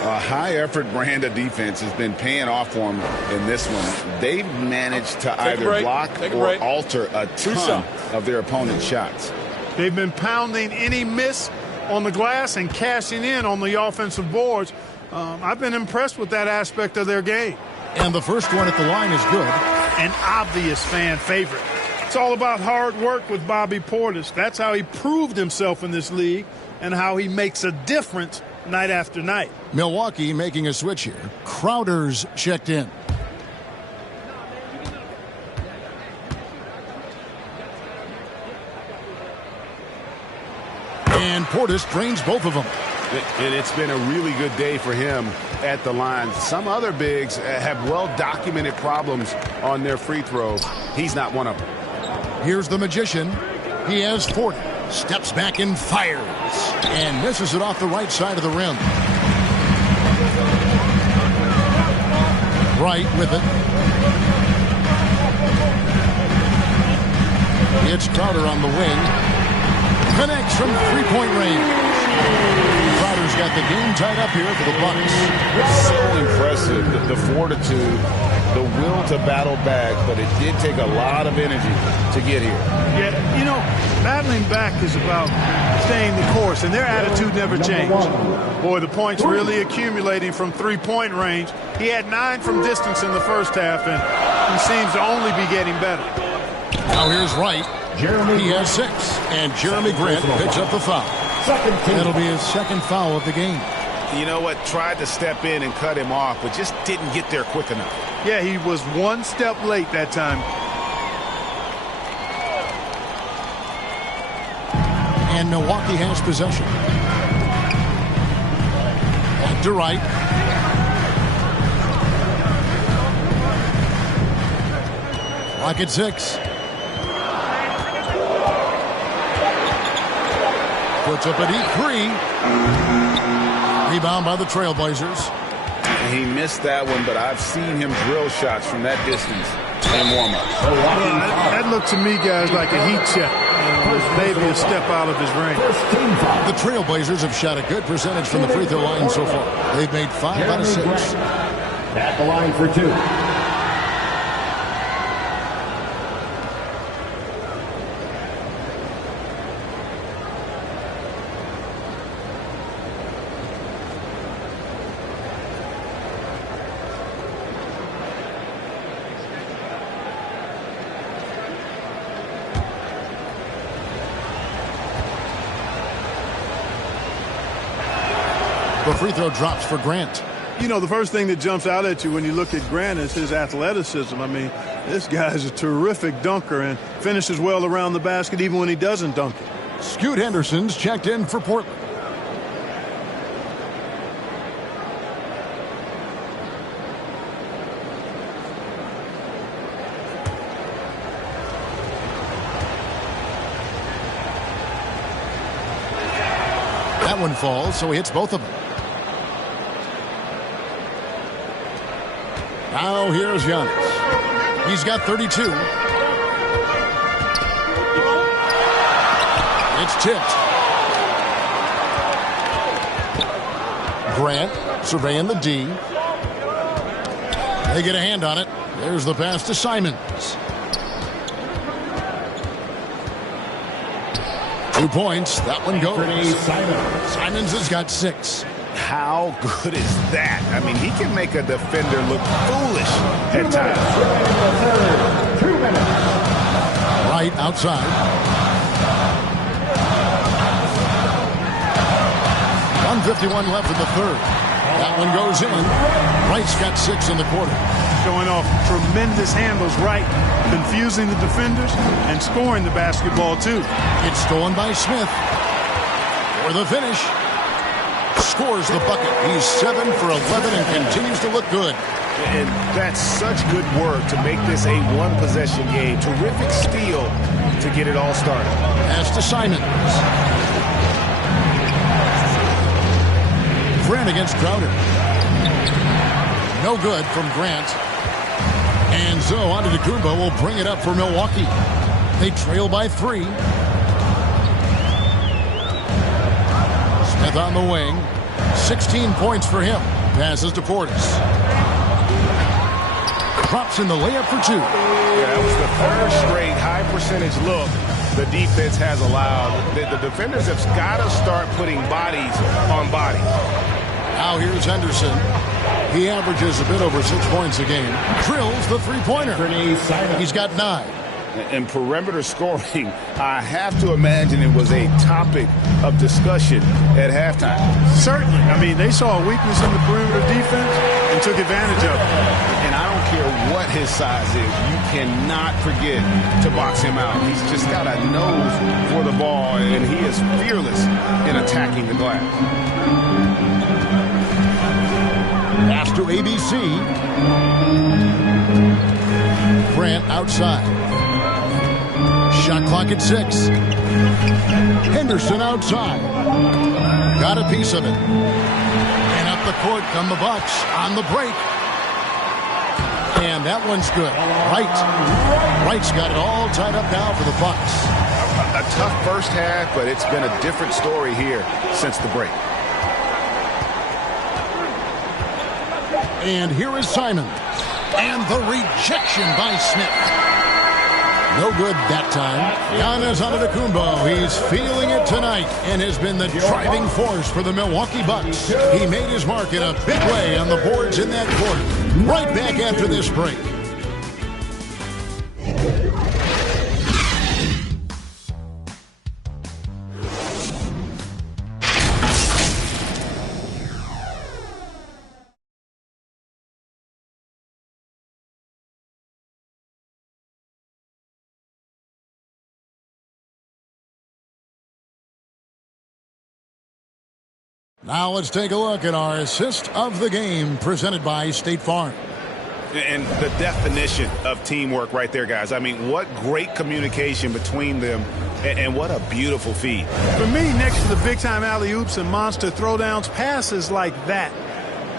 A high-effort brand of defense has been paying off for them in this one. They've managed to either block or alter a ton of their opponent's shots. They've been pounding any miss on the glass and cashing in on the offensive boards. I've been impressed with that aspect of their game. And the first one at the line is good. An obvious fan favorite. It's all about hard work with Bobby Portis. That's how he proved himself in this league and how he makes a difference night after night. Milwaukee making a switch here. Crowder's checked in. And Portis drains both of them. And it's been a really good day for him at the line. Some other bigs have well-documented problems on their free throws. He's not one of them. Here's the Magician. He has 40. Steps back and fires. And misses it off the right side of the rim. Right with it. It's Crowder on the wing. Connects from three-point range. Crowder's got the game tied up here for the Bucks. So impressive, the fortitude, the will to battle back, but it did take a lot of energy to get here. Yeah, you know, battling back is about staying the course, and their attitude never changed. Boy, the points really accumulating from three-point range. He had 9 from distance in the first half, and he seems to only be getting better. Now here's Wright. He has 6, and Jeremy Grant picks up the foul. That'll be his second foul of the game. You know what? Tried to step in and cut him off, but just didn't get there quick enough. Yeah, he was one step late that time. And Milwaukee has possession. Back to Wright. Clock at 6. Puts up a deep 3. Rebound by the Trailblazers. He missed that one, but I've seen him drill shots from that distance in warm-ups. That looked to me, guys, like a heat check. Maybe a step out of his range. The Trailblazers have shot a good percentage from the free throw line so far. They've made 5 out of 6. At the line for 2. The free throw drops for Grant. You know, the first thing that jumps out at you when you look at Grant is his athleticism. I mean, this guy is a terrific dunker and finishes well around the basket even when he doesn't dunk it. Scoot Henderson's checked in for Portland. That one falls, so he hits both of them. Now here's Giannis. He's got 32. It's tipped. Grant surveying the D. They get a hand on it. There's the pass to Simons. 2 points. That one goes. Simons has got 6. How good is that? I mean, he can make a defender look foolish at times. 2 minutes. Right outside. 1:51 left in the third. That one goes in. Wright's got 6 in the quarter. Showing off tremendous handles, right, confusing the defenders and scoring the basketball too. It's stolen by Smith. For the finish. Scores the bucket. He's 7 for 11 and continues to look good. And that's such good work to make this a one-possession game. Terrific steal to get it all started. Pass to Simons. Grant against Crowder. No good from Grant. And so Antetokounmpo will bring it up for Milwaukee. They trail by 3. Smith on the wing. 16 points for him. Passes to Portis. Drops in the layup for 2. Yeah, that was the third straight high percentage look the defense has allowed. The defenders have got to start putting bodies on bodies. Now here's Henderson. He averages a bit over 6 points a game. Drills the three-pointer. He's got 9. And perimeter scoring, I have to imagine it was a topic of discussion at halftime. Certainly. I mean, they saw a weakness in the perimeter defense and took advantage of it. And I don't care what his size is, you cannot forget to box him out. He's just got a nose for the ball, and he is fearless in attacking the glass. Pass to ABC. Grant outside. Shot clock at 6. Henderson outside. Got a piece of it. And up the court come the Bucks on the break. And that one's good. Wright's got it all tied up now for the Bucks. A tough first half, but it's been a different story here since the break. And here is Simon. And the rejection by Smith. No good that time. Giannis Antetokounmpo, he's feeling it tonight and has been the driving force for the Milwaukee Bucks. He made his mark in a big way on the boards in that quarter. Right back after this break. Now let's take a look at our assist of the game presented by State Farm. And the definition of teamwork right there, guys. I mean, what great communication between them, and what a beautiful feed. For me, next to the big-time alley-oops and monster throwdowns, passes like that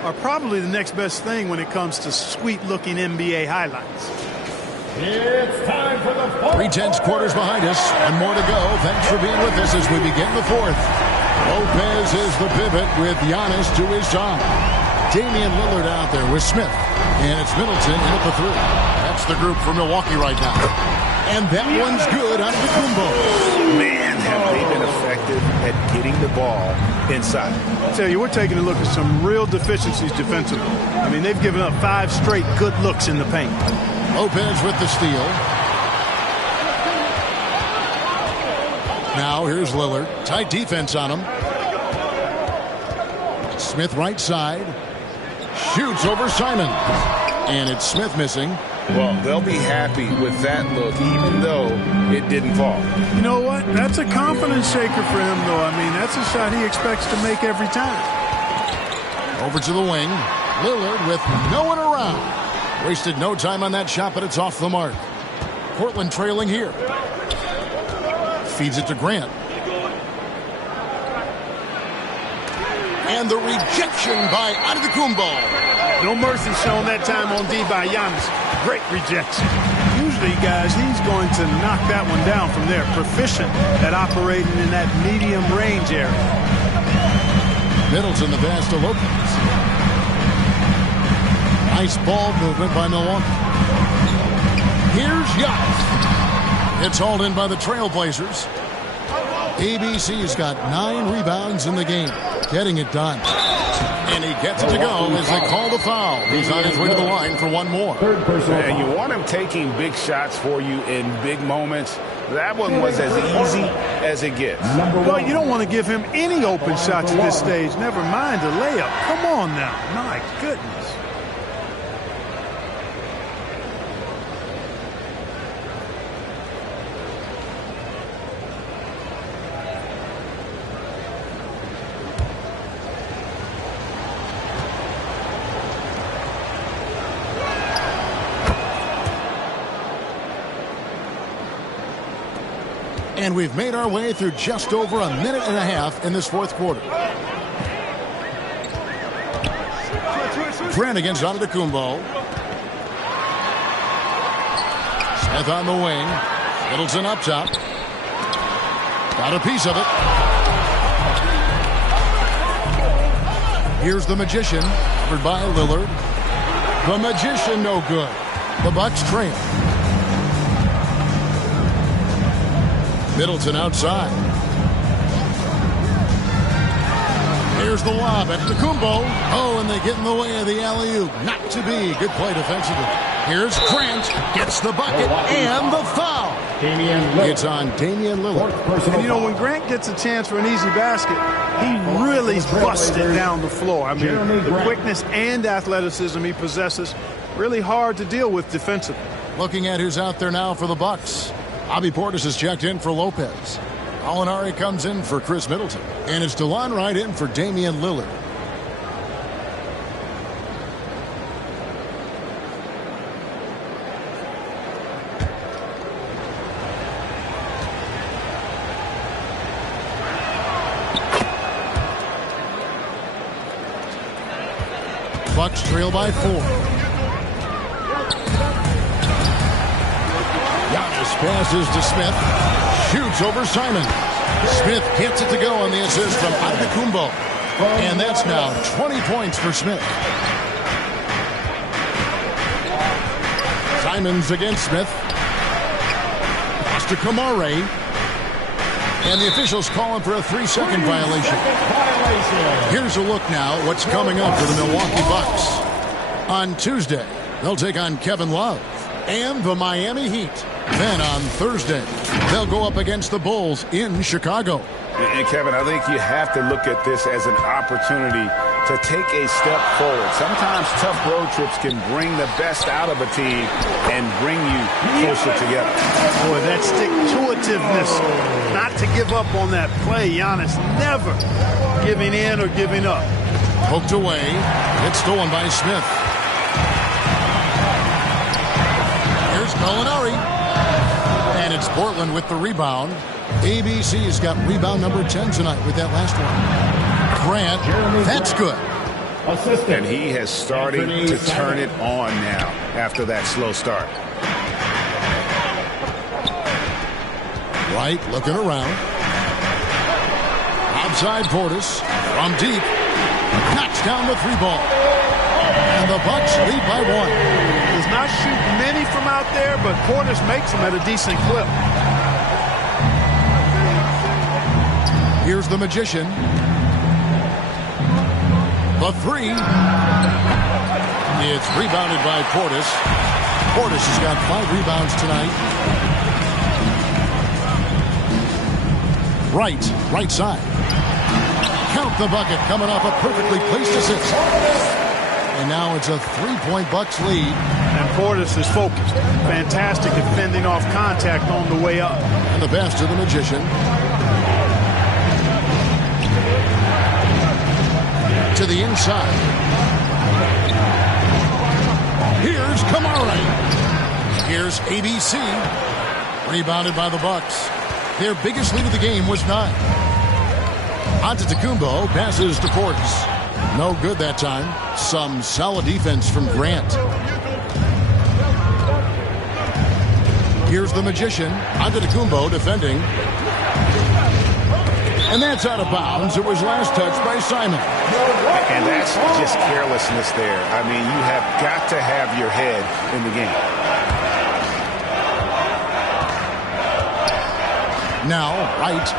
are probably the next best thing when it comes to sweet-looking NBA highlights. It's time for the fourth. 3/10 quarters behind us and more to go. Thanks for being with us as we begin the fourth. Lopez is the pivot with Giannis to his side. Damian Lillard out there with Smith. And it's Middleton in at the 3. That's the group for Milwaukee right now. And that one's good on Antetokounmpo. Man, have they been effective at getting the ball inside. I tell you, we're taking a look at some real deficiencies defensively. I mean, they've given up 5 straight good looks in the paint. Lopez with the steal. Now here's Lillard. Tight defense on him. Smith right side. Shoots over Simon. And it's Smith missing. Well, they'll be happy with that look, even though it didn't fall. You know what? That's a confidence shaker for him, though. I mean, that's a shot he expects to make every time. Over to the wing. Lillard with no one around. Wasted no time on that shot, but it's off the mark. Portland trailing here. Feeds it to Grant. And the rejection by Antetokounmpo. No mercy shown that time on D by Giannis. Great rejection. Usually, guys, he's going to knock that one down from there. Proficient at operating in that medium range area. Middleton the pass to Lopez. Nice ball movement by Milwaukee. Here's Giannis. It's hauled in by the Trailblazers. ABC's got 9 rebounds in the game. Getting it done. And he gets it to go as they call the foul. He's on his way to the line for one more. And you want him taking big shots for you in big moments. That one was as easy as it gets. Well, you don't want to give him any open shots at this stage. Never mind a layup. Come on now. My goodness. And we've made our way through just over a minute and a half in this fourth quarter. Grant against Antetokounmpo. Smith on the wing. Middleton up top. Got a piece of it. Here's the Magician, covered by Lillard. The Magician no good. The Bucks trail. Middleton outside. Here's the lob at Antetokounmpo. Oh, and they get in the way of the alley-oop. Not to be. Good play defensively. Here's Grant. Gets the bucket and the foul. It's on Damian Lillard. And you know, when Grant gets a chance for an easy basket, he really busts it down the floor. I mean, the quickness and athleticism he possesses, really hard to deal with defensively. Looking at who's out there now for the Bucks. Bobby Portis has checked in for Lopez. Alinari comes in for Chris Middleton. And it's DeLon Wright in for Damian Lillard. Bucks trail by 4. Giannis passes to Smith. Shoots over Simon. Smith gets it to go on the assist from Antetokounmpo. And that's now 20 points for Smith. Simons against Smith. Pass to Kamare. And the officials calling for a 3-second violation. Here's a look now what's coming up for the Milwaukee Bucks. On Tuesday, they'll take on Kevin Love and the Miami Heat. Then on Thursday, they'll go up against the Bulls in Chicago. And Kevin, I think you have to look at this as an opportunity to take a step forward. Sometimes tough road trips can bring the best out of a team and bring you closer together. Boy, that stick-to-itiveness, not to give up on that play. Giannis never giving in or giving up. Poked away. It's stolen by Smith. Here's Gallinari. And it's Portland with the rebound. ABC's got rebound number 10 tonight with that last one. Grant, that's good. And he has started to turn it on now after that slow start. Wright looking around. Outside Portis from deep. Knocks down the 3-ball. And the Bucks lead by 1. Does not shoot many from out there, but Portis makes them at a decent clip. Here's the Magician. The 3. It's rebounded by Portis. Portis has got 5 rebounds tonight. Right side. Count the bucket coming off a perfectly placed assist. And now it's a 3-point Bucks lead. And Portis is focused. Fantastic at fending off contact on the way up. And the pass to the Magician. To the inside. Here's Kamare. Here's ABC. Rebounded by the Bucks. Their biggest lead of the game was 9. Antetokounmpo passes to Portis. No good that time. Some solid defense from Grant. Here's the Magician. Antetokounmpo defending. And that's out of bounds. It was last touched by Simon. And that's just carelessness there. I mean, you have got to have your head in the game. Now, Wright.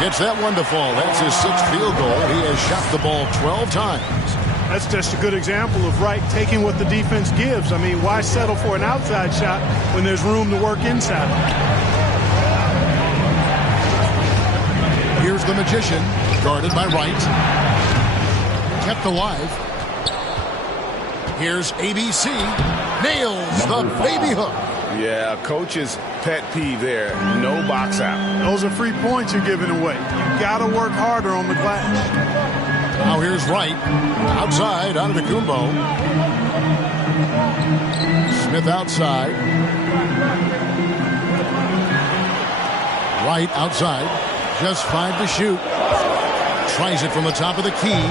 Gets that one to fall. That's his 6th field goal. He has shot the ball 12 times. That's just a good example of Wright taking what the defense gives. I mean, why settle for an outside shot when there's room to work inside? Here's the Magician, guarded by Wright. Kept alive. Here's ABC. Nails the baby hook. Yeah, coach's pet peeve there. No box out. Those are free points you're giving away. You got to work harder on the glass. Now here's Wright. Outside, Antetokounmpo. Smith outside. Wright outside. Just 5 to shoot. Tries it from the top of the key.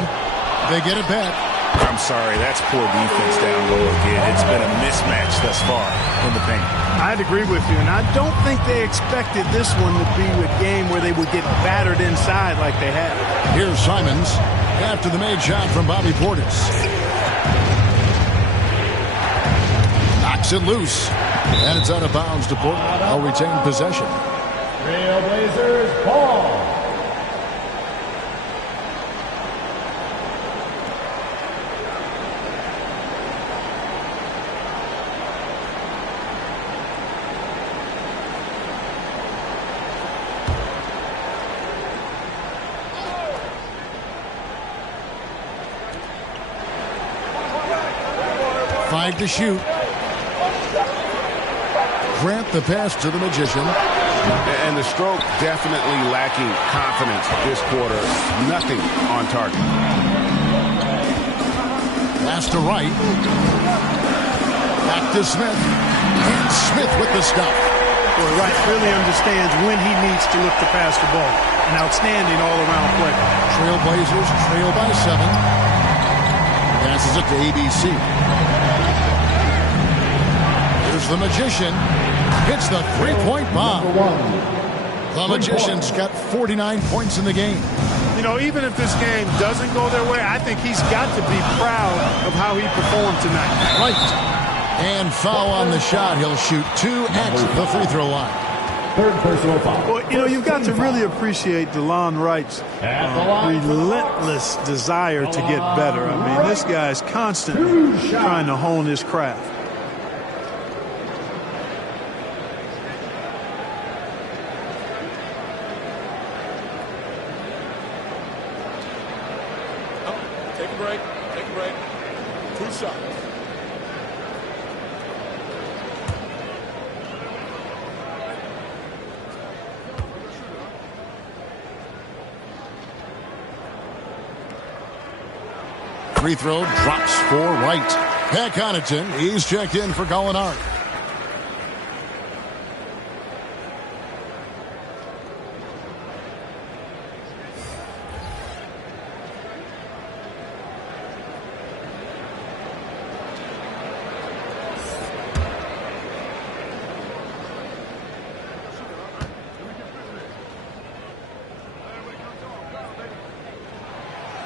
They get it back. I'm sorry, that's poor defense down low again. It's been a mismatch thus far in the paint. I'd agree with you, and I don't think they expected this one to be a game where they would get battered inside like they have. Here's Simons after the made shot from Bobby Portis. Knocks it loose, and it's out of bounds to Portland. They'll retain possession. Trailblazers ball. Five to shoot. Grant the pass to the Magician. And the stroke definitely lacking confidence this quarter. Nothing on target. Pass to Wright. Back to Smith. And Smith with the stop. Boy, Wright really understands when he needs to look to pass the ball. An outstanding all-around player. Trailblazers trail by 7. Passes it to ABC. Here's the Magician. Hits the three-point bomb. The Magician's got 49 points in the game. You know, even if this game doesn't go their way, I think he's got to be proud of how he performed tonight. Right. And foul on the shot. He'll shoot 2 at the free throw line. Third personal foul. Well, you know, you've got to really appreciate DeLon Wright's relentless desire to get better. I mean, this guy's constantly trying to hone his craft. Take a break. Take a break. 2 shots. Free throw drops for Wright. Pat Connaughton, he's checked in for Gallinari.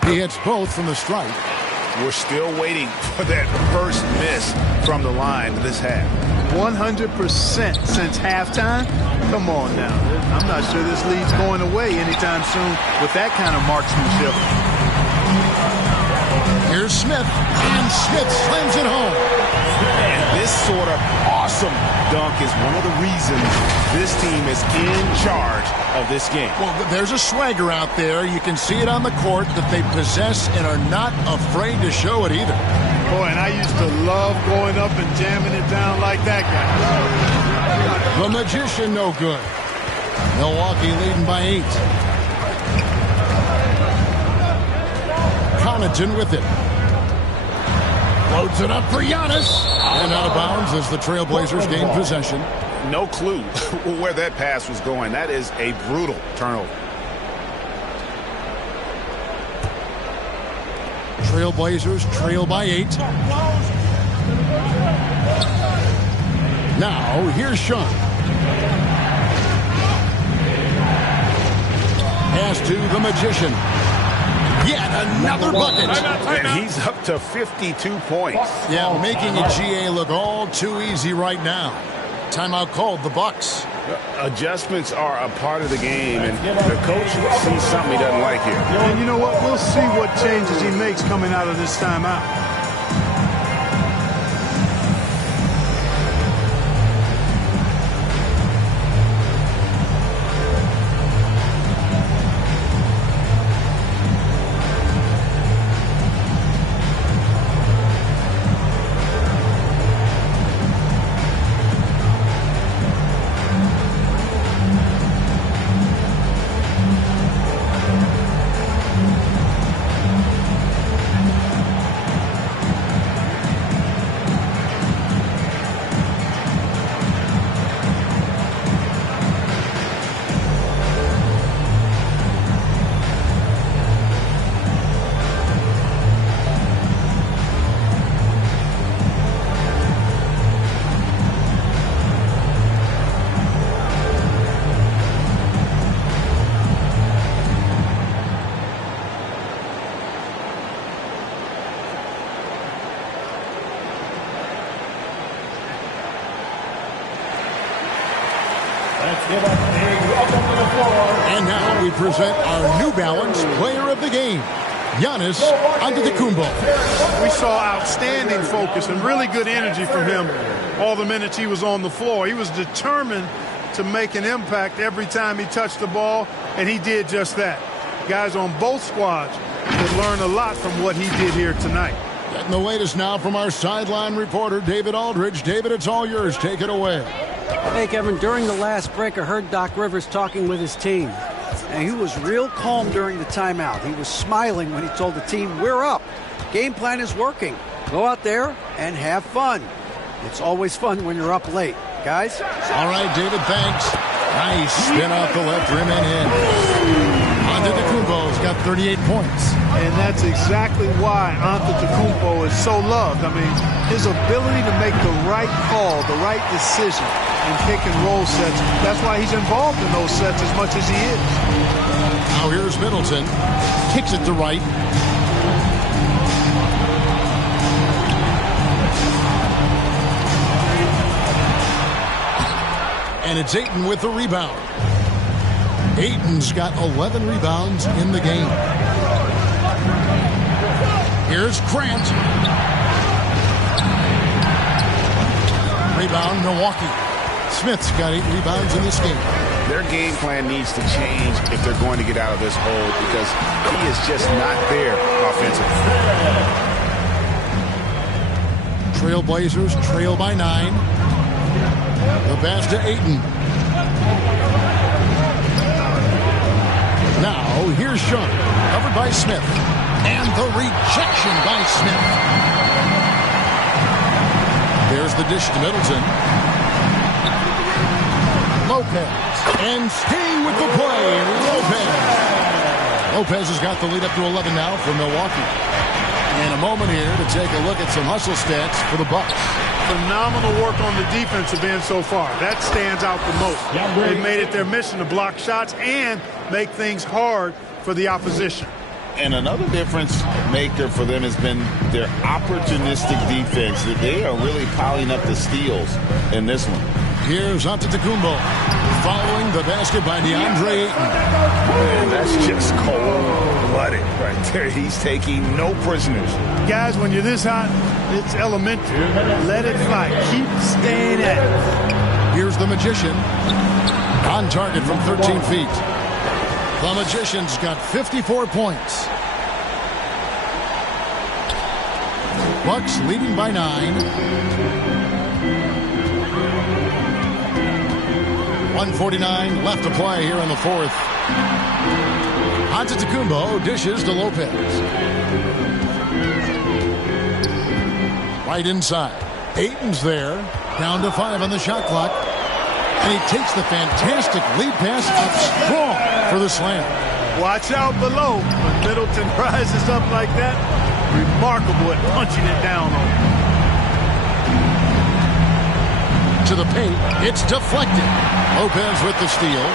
He hits both from the strike. We're still waiting for that first miss from the line to this half. 100% since halftime? Come on now. I'm not sure this lead's going away anytime soon with that kind of marksmanship. Here's Smith, and Smith slams it home. And this sort of awesome dunk is one of the reasons this team is in charge of this game. Well, there's a swagger out there. You can see it on the court that they possess and are not afraid to show it either. Boy, and I used to love going up and jamming it down like that guy. The Magician no good. Milwaukee leading by 8. Connaughton with it. Loads it up for Giannis. And out of bounds as the Trailblazers gain possession. No clue where that pass was going. That is a brutal turnover. Trailblazers trail by 8. Now, here's Sean. Pass to the Magician. Yet another bucket. And he's up to 52 points. Yeah, making a GA look all too easy right now. Timeout called, the Bucks. Adjustments are a part of the game, and the coach sees something he doesn't like here. And you know what? We'll see what changes he makes coming out of this timeout. And now we present our New Balance Player of the Game, Giannis Antetokounmpo. We saw outstanding focus and really good energy from him all the minutes he was on the floor. He was determined to make an impact every time he touched the ball, and he did just that. Guys on both squads could learn a lot from what he did here tonight. Getting the latest now from our sideline reporter, David Aldridge. David, it's all yours. Take it away. Hey, Kevin, during the last break, I heard Doc Rivers talking with his team. And he was real calm during the timeout. He was smiling when he told the team, we're up. Game plan is working. Go out there and have fun. It's always fun when you're up late. Guys? All right, David, thanks. Nice spin off the left rim and in. Antetokounmpo's got 38 points. And that's exactly why Antetokounmpo is so loved. I mean, his ability to make the right call, the right decision in pick and roll sets, that's why he's involved in those sets as much as he is. Now here's Middleton. Kicks it to right. And it's Ayton with the rebound. Ayton's got 11 rebounds in the game. Here's Grant. Rebound, Milwaukee. Smith's got 8 rebounds in this game. Their game plan needs to change if they're going to get out of this hole because he is just not there offensively. Trailblazers trail by 9. The pass to Ayton. Now, here's Sean, covered by Smith. And the rejection by Smith. There's the dish to Middleton. Lopez. And staying with the play, Lopez. Lopez has got the lead up to 11 now for Milwaukee. And a moment here to take a look at some hustle stats for the Bucks. Phenomenal work on the defensive end so far. That stands out the most. They made it their mission to block shots and make things hard for the opposition. And another difference maker for them has been their opportunistic defense. They are really piling up the steals in this one. Here's Antetokounmpo following the basket by DeAndre Ayton. Man, that's just cold-blooded right there. He's taking no prisoners. Guys, when you're this hot, it's elementary. Let it fly. Keep staying at it. Here's the Magician on target from 13 feet. The Magician's got 54 points. Bucks leading by 9. 1:49 left to play here in the fourth. Antetokounmpo dishes to Lopez. Right inside. Ayton's there. Down to 5 on the shot clock. And he takes the fantastic lead pass up strong for the slam. Watch out below. When Middleton rises up like that, remarkable at punching it down on him. To the paint. It's deflected. Lopez with the steal.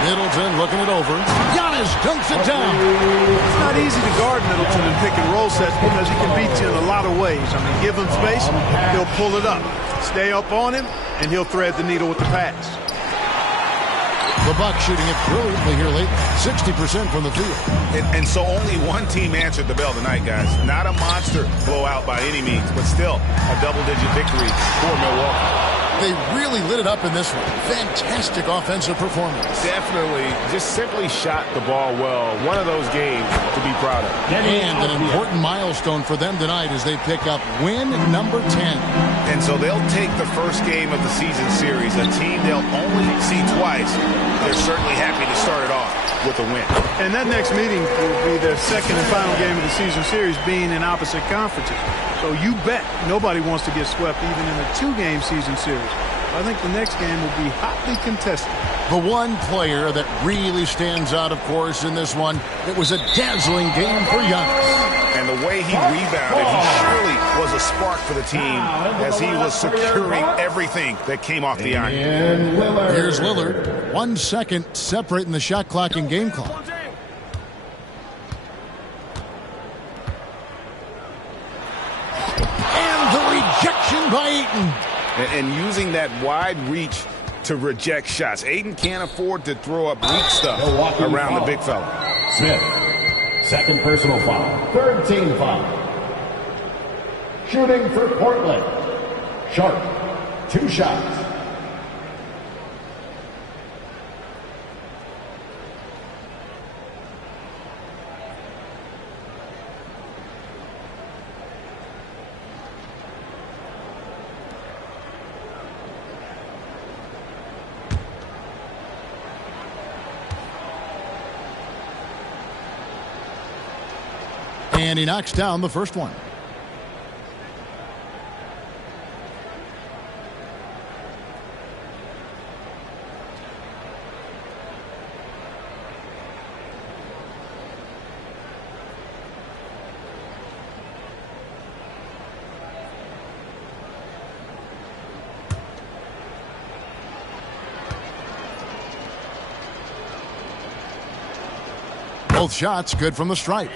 Middleton looking it over. Giannis dunks it down. It's not easy to guard Middleton in pick and roll sets because he can beat you in a lot of ways. I mean, give him space, he'll pull it up. Stay up on him, and he'll thread the needle with the pass. The Bucks shooting it brilliantly here late. 60% from the field. And so only one team answered the bell tonight, guys. Not a monster blowout by any means, but still a double-digit victory for Milwaukee. They really lit it up in this one. Fantastic offensive performance. Definitely. Just simply shot the ball well. One of those games to be proud of. And an important milestone for them tonight as they pick up win number 10. And so they'll take the first game of the season series, a team they'll only see twice. They're certainly happy to start it off with a win. And that next meeting will be their second and final game of the season series, being in opposite conferences. So you bet nobody wants to get swept even in a 2-game season series. I think the next game will be hotly contested. The one player that really stands out, of course, in this one, it was a dazzling game for Giannis. And the way he rebounded, he surely was a spark for the team as he was securing everything that came off the iron. Here's Lillard. 1 second separating the shot clock and game clock. And the rejection by Ayton. and using that wide reach to reject shots. Ayton can't afford to throw up weak stuff around the big fella. Smith, second personal foul, third team foul. Shooting for Portland, Sharp, 2 shots. And he knocks down the first one. Both shots good from the stripe.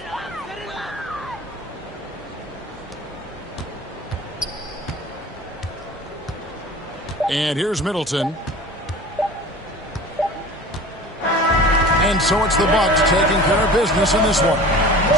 And here's Middleton. And so it's the Bucks taking care of business in this one.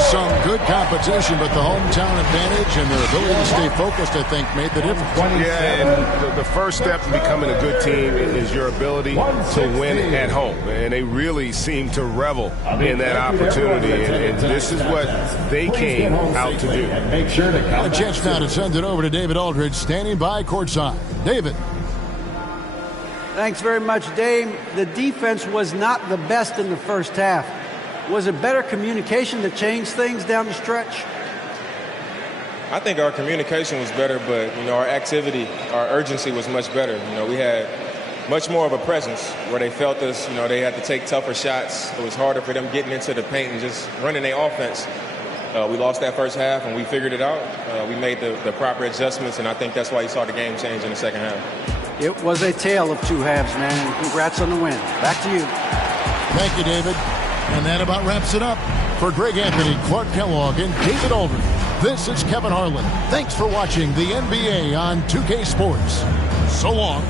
Some good competition, but the hometown advantage and their ability to stay focused, I think, made the difference. Yeah, and the first step in becoming a good team is your ability to win at home. And they really seem to revel in that opportunity. And this is what they came out to do. A chance now to send it over to David Aldridge, standing by courtside. David. Thanks very much, Dame. The defense was not the best in the first half. Was it better communication that changed things down the stretch? I think our communication was better, but, our activity, our urgency was much better. We had much more of a presence where they felt us. They had to take tougher shots. It was harder for them getting into the paint and just running their offense. We lost that first half, and we figured it out. We made the proper adjustments, and I think that's why you saw the game change in the second half. It was a tale of 2 halves, man. Congrats on the win. Back to you. Thank you, David. And that about wraps it up. For Greg Anthony, Clark Kellogg, and David Aldridge, this is Kevin Harlan. Thanks for watching the NBA on 2K Sports. So long.